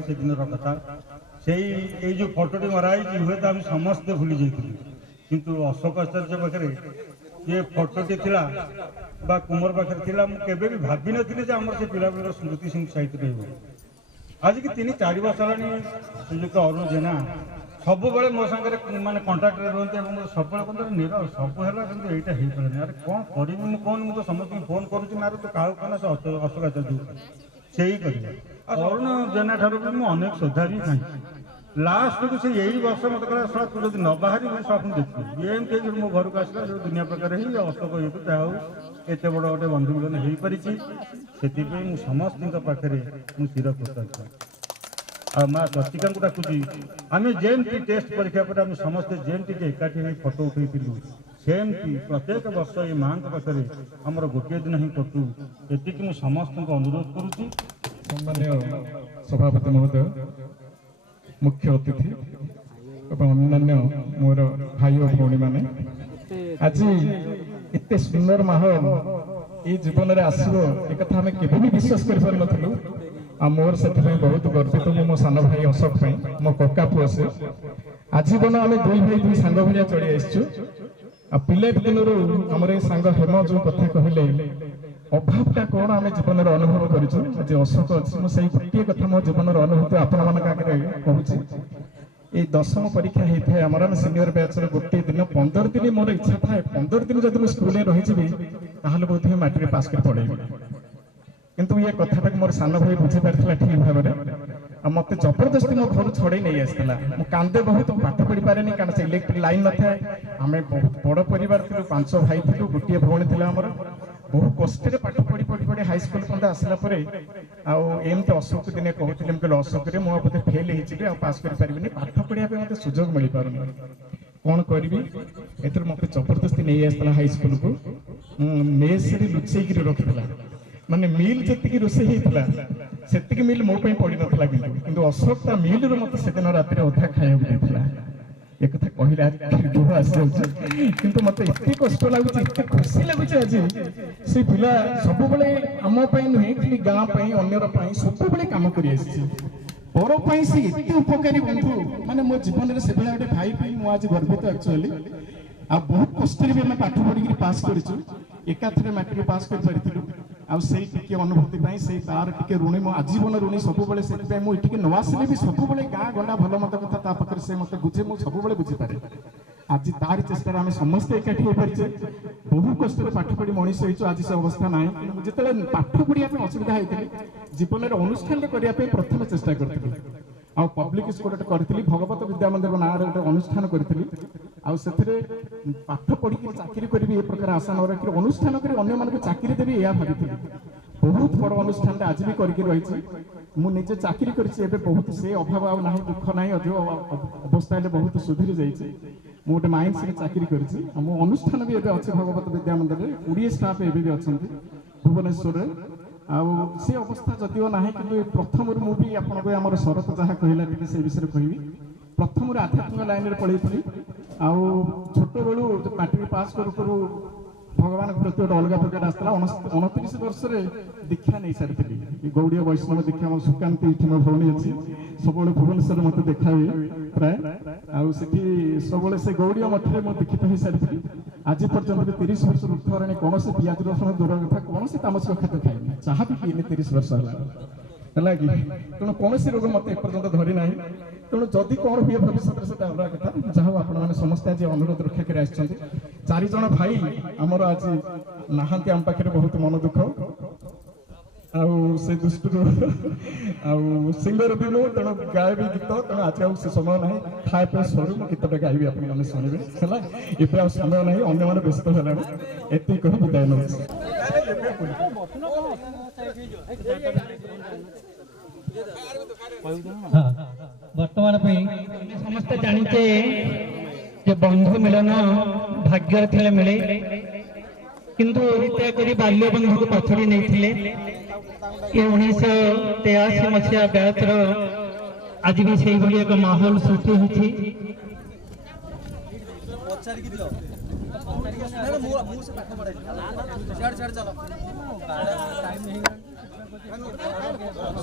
ସେଦିନର କଥା ସେଇ ଏଇ ଯେଉଁ ଫଟୋଟି ମରାହେଇଛି ହୁଏତ ଆମେ ସମସ୍ତେ ଭୁଲି ଯାଇଥିଲୁ, କିନ୍ତୁ ଅଶୋକ ଆଚାର୍ଯ୍ୟ ପାଖରେ ଯେ ଫଟୋଟି ଥିଲା ବା କୁମର ପାଖରେ ଥିଲା, ମୁଁ କେବେ ବି ଭାବିନଥିଲି ଯେ ଆମର ସେ ପିଲାବେଳର ସ୍ମୃତି ସେମିତି ସାହିତ୍ୟ ରହିବ। ଆଜିକି 3-4 ବର୍ଷ ହେଲାଣି ଶ୍ରୀଯୁକ୍ତ ଅରୁଣ ଜେନା ସବୁବେଳେ ମୋ ସାଙ୍ଗରେ ମାନେ କଣ୍ଟାକ୍ଟରେ ରୁହନ୍ତି ଏବଂ ସବୁବେଳେ କହନ୍ତି ନିର ସବୁ ହେଲା କିନ୍ତୁ ଏଇଟା ହେଇପାରିଲାନି, ଆରେ କ'ଣ କରିବି ମୁଁ କହୁନି, ମୁଁ ତ ସମସ୍ତଙ୍କୁ ଫୋନ୍ କରୁଛି ନା ତୁ କାହାକୁ କହନା ସେ ଅଶୋକ ଆଚାର୍ଯ୍ୟ ସେଇ କରିବ। ଆଉ ଅରୁଣ ଜେନା ଠାରୁ ବି ମୁଁ ଅନେକ ଶ୍ରଦ୍ଧା ବି ଖାଇଛି, ଲାଷ୍ଟକୁ ସେ ଏଇ ବର୍ଷ ମୋତେ କହିଲା ଶଳା ତୁ ଯଦି ନ ବାହାରି ମୁଁ ସ୍ୱପ୍ନ ଦେଖିବି ଏମିତି ହେଇକି ମୋ ଘରକୁ ଆସିଲା ଯେଉଁ ଦୁନିଆ ପ୍ରକାର ହିଁ ଅଶୋକ ହେତୁ ଯାହା ହଉ ଏତେ ବଡ଼ ଗୋଟେ ବନ୍ଧୁ ମିଳନ ହେଇପାରିଛି ସେଥିପାଇଁ ମୁଁ ସମସ୍ତଙ୍କ ପାଖରେ ମୁଁ ଚିରକୃତଜ୍ଞ। ଆଉ ମା ଚର୍ଚ୍ଚିକାଙ୍କୁ ଡାକୁଛି ଆମେ ଯେମିତି ଟେଷ୍ଟ ପରୀକ୍ଷା ପରେ ଆମେ ସମସ୍ତେ ଯେମିତି ଏକାଠି ହେଇ ଫଟୋ ଉଠେଇଥିଲୁ ସେମିତି ପ୍ରତ୍ୟେକ ବର୍ଷ ଏ ମାଆଙ୍କ ପାଖରେ ଆମର ଗୋଟିଏ ଦିନ ହିଁ କଟୁ ଏତିକି ମୁଁ ସମସ୍ତଙ୍କୁ ଅନୁରୋଧ କରୁଛି। ସମ୍ମାନୀୟ ସଭାପତି ମହୋଦୟ, ମୁଖ୍ୟ ଅତିଥି ଏବଂ ଅନ୍ୟାନ୍ୟ ମୋର ଭାଇ ଓ ଭଉଣୀମାନେ, ଆଜି ଏତେ ସୁନ୍ଦର ମାହୋଲ ଏଇ ଜୀବନରେ ଆସିବ ଏକଥା ଆମେ କେବେ ବି ବିଶ୍ୱାସ କରିପାରିନଥିଲୁ। ଆଉ ମୋର ସେଥିପାଇଁ ବହୁତ ଗର୍ବିତ ମୁଁ ମୋ ସାନ ଭାଇ ଅଶୋକ ପାଇଁ, ମୋ କକା ପୁଅ ସେ। ଆଜୀବନ ଆମେ ଦୁଇ ଭାଇ ଦୁଇ ସାଙ୍ଗ ଭଳିଆ ଚଳି ଆସିଛୁ। ଆଉ ପିଲା ଦିନରୁ ଆମର ଏ ସାଙ୍ଗ ହେମ ଯୋଉ କଥା କହିଲେ ଅଭାବଟା କ'ଣ ଆମେ ଜୀବନରେ ଅନୁଭବ କରିଛୁ, ଆଜି ଅଶୋକ ଅଛି। ମୁଁ ସେଇ ଗୋଟିଏ କଥା ମୋ ଜୀବନର ଅନୁଭୂତି ଆପଣମାନଙ୍କ ଆଗରେ କହୁଛି। ଏଇ 10ମ ପରୀକ୍ଷା ହେଇଥାଏ ଆମର, ଆମେ ସିନିୟର ବ୍ୟାଚର ଗୋଟିଏ ଦିନ 15 ଦିନ ମୋର ଇଚ୍ଛା ଥାଏ 15 ଦିନ ଯଦି ମୁଁ ସ୍କୁଲରେ ରହିଯିବି ତାହେଲେ ବୋଧହୁଏ ମାଟ୍ରିକ ପାସ୍ କରି ପଳେଇବି। କିନ୍ତୁ ଏ କଥାଟାକୁ ମୋର ସାନ ଭାଇ ବୁଝିପାରିଥିଲା ଠିକ ଭାବରେ। ଆଉ ମତେ ଜବରଦସ୍ତି ମୋ ଘରୁ ଛଡେଇ ନେଇ ଆସିଥିଲା। ମୁଁ କାନ୍ଦେ ବହୁତ, ପାଠ ପଢି ପାରେନି କାରଣ ସେ ଇଲେକ୍ଟ୍ରିକ ଲାଇନ ନଥାଏ। ଆମେ ବହୁତ ବଡ ପରିବାର ଥିଲୁ, 5 ଭାଇ ଥିଲୁ, ଗୋଟିଏ ଭଉଣୀ ଥିଲା ଆମର। ବହୁ କଷ୍ଟରେ ପାଠ ପଢି ହାଇସ୍କୁଲ ପର୍ଯ୍ୟନ୍ତ ଆସିଲା ପରେ ଆଉ ଏମିତି ଅଶୋକ ଦିନେ କହୁଥିଲି, ମୁଁ କହିଲି ଅଶୋକରେ ମୁଁ ବୋଧେ ଫେଲ ହେଇଯିବି ଆଉ ପାସ୍ କରିପାରିବିନି, ପାଠ ପଢିବା ପାଇଁ ମତେ ସୁଯୋଗ ମିଳିପାରୁନି, କ'ଣ କରିବି। ଏଥିରେ ମତେ ଜବରଦସ୍ତି ନେଇ ଆସିଥିଲା ହାଇସ୍କୁଲକୁ। ମେସରେ ଲୁଚେଇକିରି ରଖିଥିଲା, ମାନେ ମିଲ୍ ଯେତିକି ରୋଷେଇ ହେଇଥିଲା ସେତିକି ମିଲ୍ ମୋ ପାଇଁ ପଡିନଥିଲା। କିନ୍ତୁ ଅଶୋକ ତା ମିଲରୁ ମତେ ସେଦିନ ରାତିରେ ଅଧା ଖାଇବାକୁ ଦେଇଥିଲା। একথা কহিলে লুহ আসিযাଉଛି, কিন্তু মতে এতে কষ্ট লাগুଛି, এতে খুশি লাগুଛି আଜି। ସେ ପିଲା ସବୁବେଳେ ଆମ ପାଇଁ ନୁହେଁ, ଖାଲି ଗାଁ ପାଇଁ ଅନ୍ୟର ପାଇଁ ସବୁବେଳେ କାମ କରି ଆସିଛି। ପର ପାଇଁ ସେ ଏତେ ଉପକାରୀ ବନ୍ଧୁ, ମାନେ ମୋ ଜୀବନରେ ସେଭଳିଆ ଗୋଟେ ଭାଇ ପାଇଁ ମୁଁ ଆଜି ଗର୍ବିତ ଆକ୍ଚୁଆଲି। ଆଉ ବହୁତ କଷ୍ଟରେ ବି ଆମେ ପାଠ ପଢିକି ପାସ୍ କରିଛୁ, ଏକାଥରେ ମାଟ୍ରିକ ପାସ୍ କରିପାରିଥିଲୁ। ଆଉ ସେଇ ଟିକେ ଅନୁଭୂତି ପାଇଁ ସେଇ ତାର ଟିକେ ଋଣୀ, ମୋ ଆଜୀବନ ଋଣୀ ସବୁବେଳେ। ସେଥିପାଇଁ ମୁଁ ଏଠିକି ନ ଆସିଲେ ବି ସବୁବେଳେ ଗାଁ ଗଣ୍ଡା ଭଲ ମନ୍ଦ କଥା ତା ପାଖରେ ସେ ମତେ ବୁଝେ, ମୁଁ ସବୁବେଳେ ବୁଝିପାରେ। ଆଜି ତାରି ଚେଷ୍ଟାରେ ଆମେ ସମସ୍ତେ ଏକାଠି ହେଇପାରିଛେ। ବହୁ କଷ୍ଟରେ ପାଠ ପଢି ମଣିଷ ହେଇଛୁ, ଆଜି ସେ ଅବସ୍ଥା ନାହିଁ। କିନ୍ତୁ ମୁଁ ଯେତେବେଳେ ପାଠ ପଢିବା ପାଇଁ ଅସୁବିଧା ହେଇଥିଲି, ଜୀବନରେ ଅନୁଷ୍ଠାନଟେ କରିବା ପାଇଁ ପ୍ରଥମେ ଚେଷ୍ଟା କରିଥିଲି। ଆଉ ପବ୍ଲିକ ସ୍କୁଲ ଗୋଟେ କରିଥିଲି, ଭଗବତ ବିଦ୍ୟା ମନ୍ଦିର ନାଁରେ ଗୋଟେ ଅନୁଷ୍ଠାନ କରିଥିଲି। ଆଉ ସେଥିରେ ପାଠ ପଢିକି ଚାକିରି କରିବି ଏ ପ୍ରକାର ଆଶା ନ ରଖି ଅନୁଷ୍ଠାନ କରି ଅନ୍ୟମାନଙ୍କୁ ଚାକିରି ଦେବି ଏହା ଭାବିଥିଲି। ବହୁତ ବଡ ଅନୁଷ୍ଠାନଟା ଆଜି ବି କରିକି ରହିଛି। ମୁଁ ନିଜେ ଚାକିରି କରିଛି, ଏବେ ବହୁତ ସେ ଅଭାବ ଆଉ ନାହିଁ, ଦୁଃଖ ନାହିଁ, ଅଧିକ ଅବସ୍ଥା ହେଲେ ବହୁତ ସୁଧୁରି ଯାଇଛି। ମୁଁ ଗୋଟେ ମାଇନ୍ସରେ ଚାକିରି କରିଛି। ଆଉ ମୋ ଅନୁଷ୍ଠାନ ବି ଏବେ ଅଛି ଭଗବତ ବିଦ୍ୟା ମନ୍ଦିରରେ, 20 ଷ୍ଟାଫ ଏବେ ବି ଅଛନ୍ତି ଭୁବନେଶ୍ୱରରେ। ଆଉ ସେ ଅବସ୍ଥା ଯଦିଓ ନାହିଁ, କିନ୍ତୁ ପ୍ରଥମରୁ ମୁଁ ବି ଆପଣଙ୍କୁ ଆମର ଶରତ ଯାହା କହିଲା ଟିକେ ସେ ବିଷୟରେ କହିବି। ପ୍ରଥମରୁ ଆଧ୍ୟାତ୍ମିକ ଲାଇନରେ ପଳେଇଥିଲି। ଆଉ ଛୋଟବେଳୁ ମାଟ୍ରିକ ପାସ୍ କରୁ କରୁ ଭଗବାନଙ୍କ ପ୍ରତି ଗୋଟେ ଅଲଗା ପ୍ରକାର ଆସିଥିଲା। 29 ବର୍ଷରେ ଦୀକ୍ଷା ନେଇ ସାରିଥିଲି, ଗୌଡୀୟ ବୈଷ୍ଣବ ଦୀକ୍ଷା। ମୋ ସୁକାନ୍ତି ଏଠି ମୋ ଭଉଣୀ ଅଛି, ସବୁବେଳେ ଭୁବନେଶ୍ୱରରେ ମତେ ଦେଖା ହୁଏ ପ୍ରାୟ। ଆଉ ସେଠି ସବୁବେଳେ ସେ ଗୌଡୀୟ ମଠରେ ମୁଁ ଦୀକ୍ଷିତ ହେଇସାରିଥିଲି। ଆଜି ପର୍ଯ୍ୟନ୍ତ ବି 30 ବର୍ଷ ଉର୍ଦ୍ଧ୍ୱ ହେଲାଣି କୌଣସି ପିଆଜ ରସୁଣ ଦୂର କଥା, କୌଣସି ତାମସିକ ଖାଦ୍ୟ ଖାଇନି, ଚାହା ବି ପିଇନି 30 ବର୍ଷ ହେଲା କି। ତେଣୁ କୌଣସି ରୋଗ ମତେ ଏପର୍ଯ୍ୟନ୍ତ ଧରି ନାହିଁ। ତେଣୁ ଯଦି କ'ଣ ହୁଏ ଭବିଷ୍ୟତରେ ସେଟା ଅଲଗା କଥା। ଯାହା ହଉ ଆପଣମାନେ ସମସ୍ତେ ଆଜି ଅନୁରୋଧ ରକ୍ଷା କରି ଆସିଛନ୍ତି। 4 ଜଣ ଭାଇ ଆମର ଆଜି ନାହାନ୍ତି ଆମ ପାଖରେ, ବହୁତ ମନ ଦୁଃଖ। ଆଉ ସେ ଦୃଷ୍ଟିରୁ ଆଉ ସିଙ୍ଗର ବି ମୁଁ, ତେଣୁ ଗାଇବି ଗୀତ। ତେଣୁ ଆଜି ଆଉ ସେ ସମୟ ନାହିଁ, ଖାଇବା ପାଇଁ ସରୁ ମୁଁ ଗୀତଟା ଗାଇବି, ଆପଣମାନେ ଶୁଣିବେ ହେଲା। ଏବେ ଆଉ ସମୟ ନାହିଁ, ଅନ୍ୟମାନେ ବ୍ୟସ୍ତ ହେଲାଣି। ଏତିକି କହି ବିଦାୟ ନେଉଛି। ବର୍ତ୍ତମାନ ପାଇଁ ସମସ୍ତେ ଜାଣିଛେ ଯେ ବନ୍ଧୁ ମିଳନ ଭାଗ୍ୟରେ ଥିଲେ ମିଳେ, କିନ୍ତୁ ହତ୍ୟା କରି ବାଲ୍ୟ ବନ୍ଧୁକୁ ପଛଡ଼ି ନେଇଥିଲେ। ଏ 1983 ମସିହା ବ୍ୟାଚର ଆଜି ବି ସେଇଭଳି ଏକ ମାହୋଲ ସୃଷ୍ଟି ହୋଇଛି।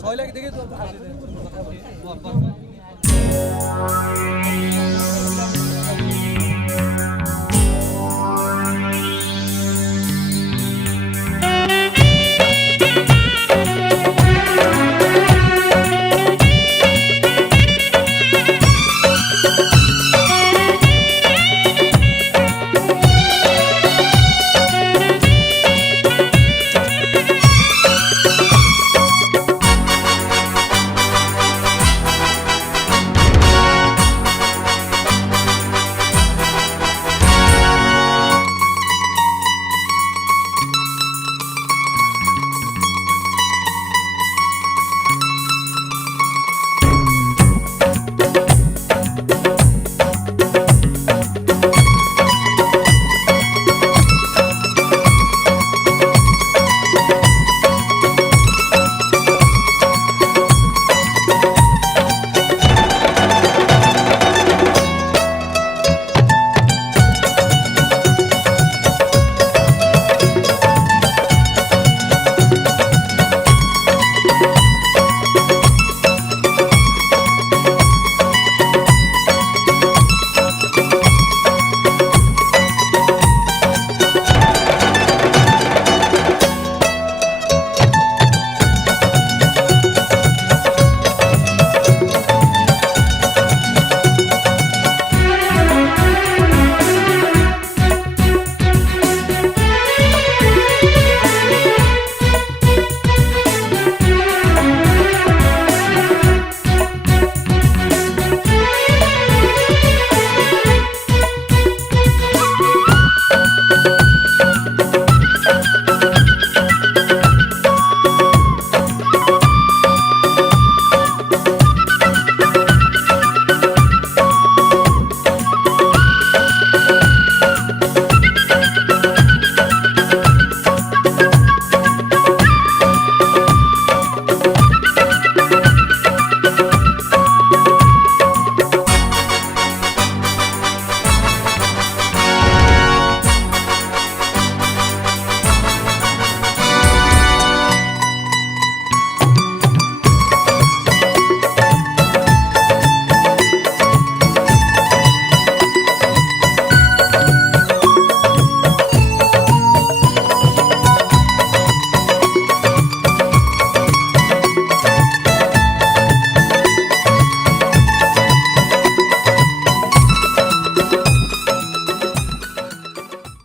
ଶଇଲା କି ଦେଖି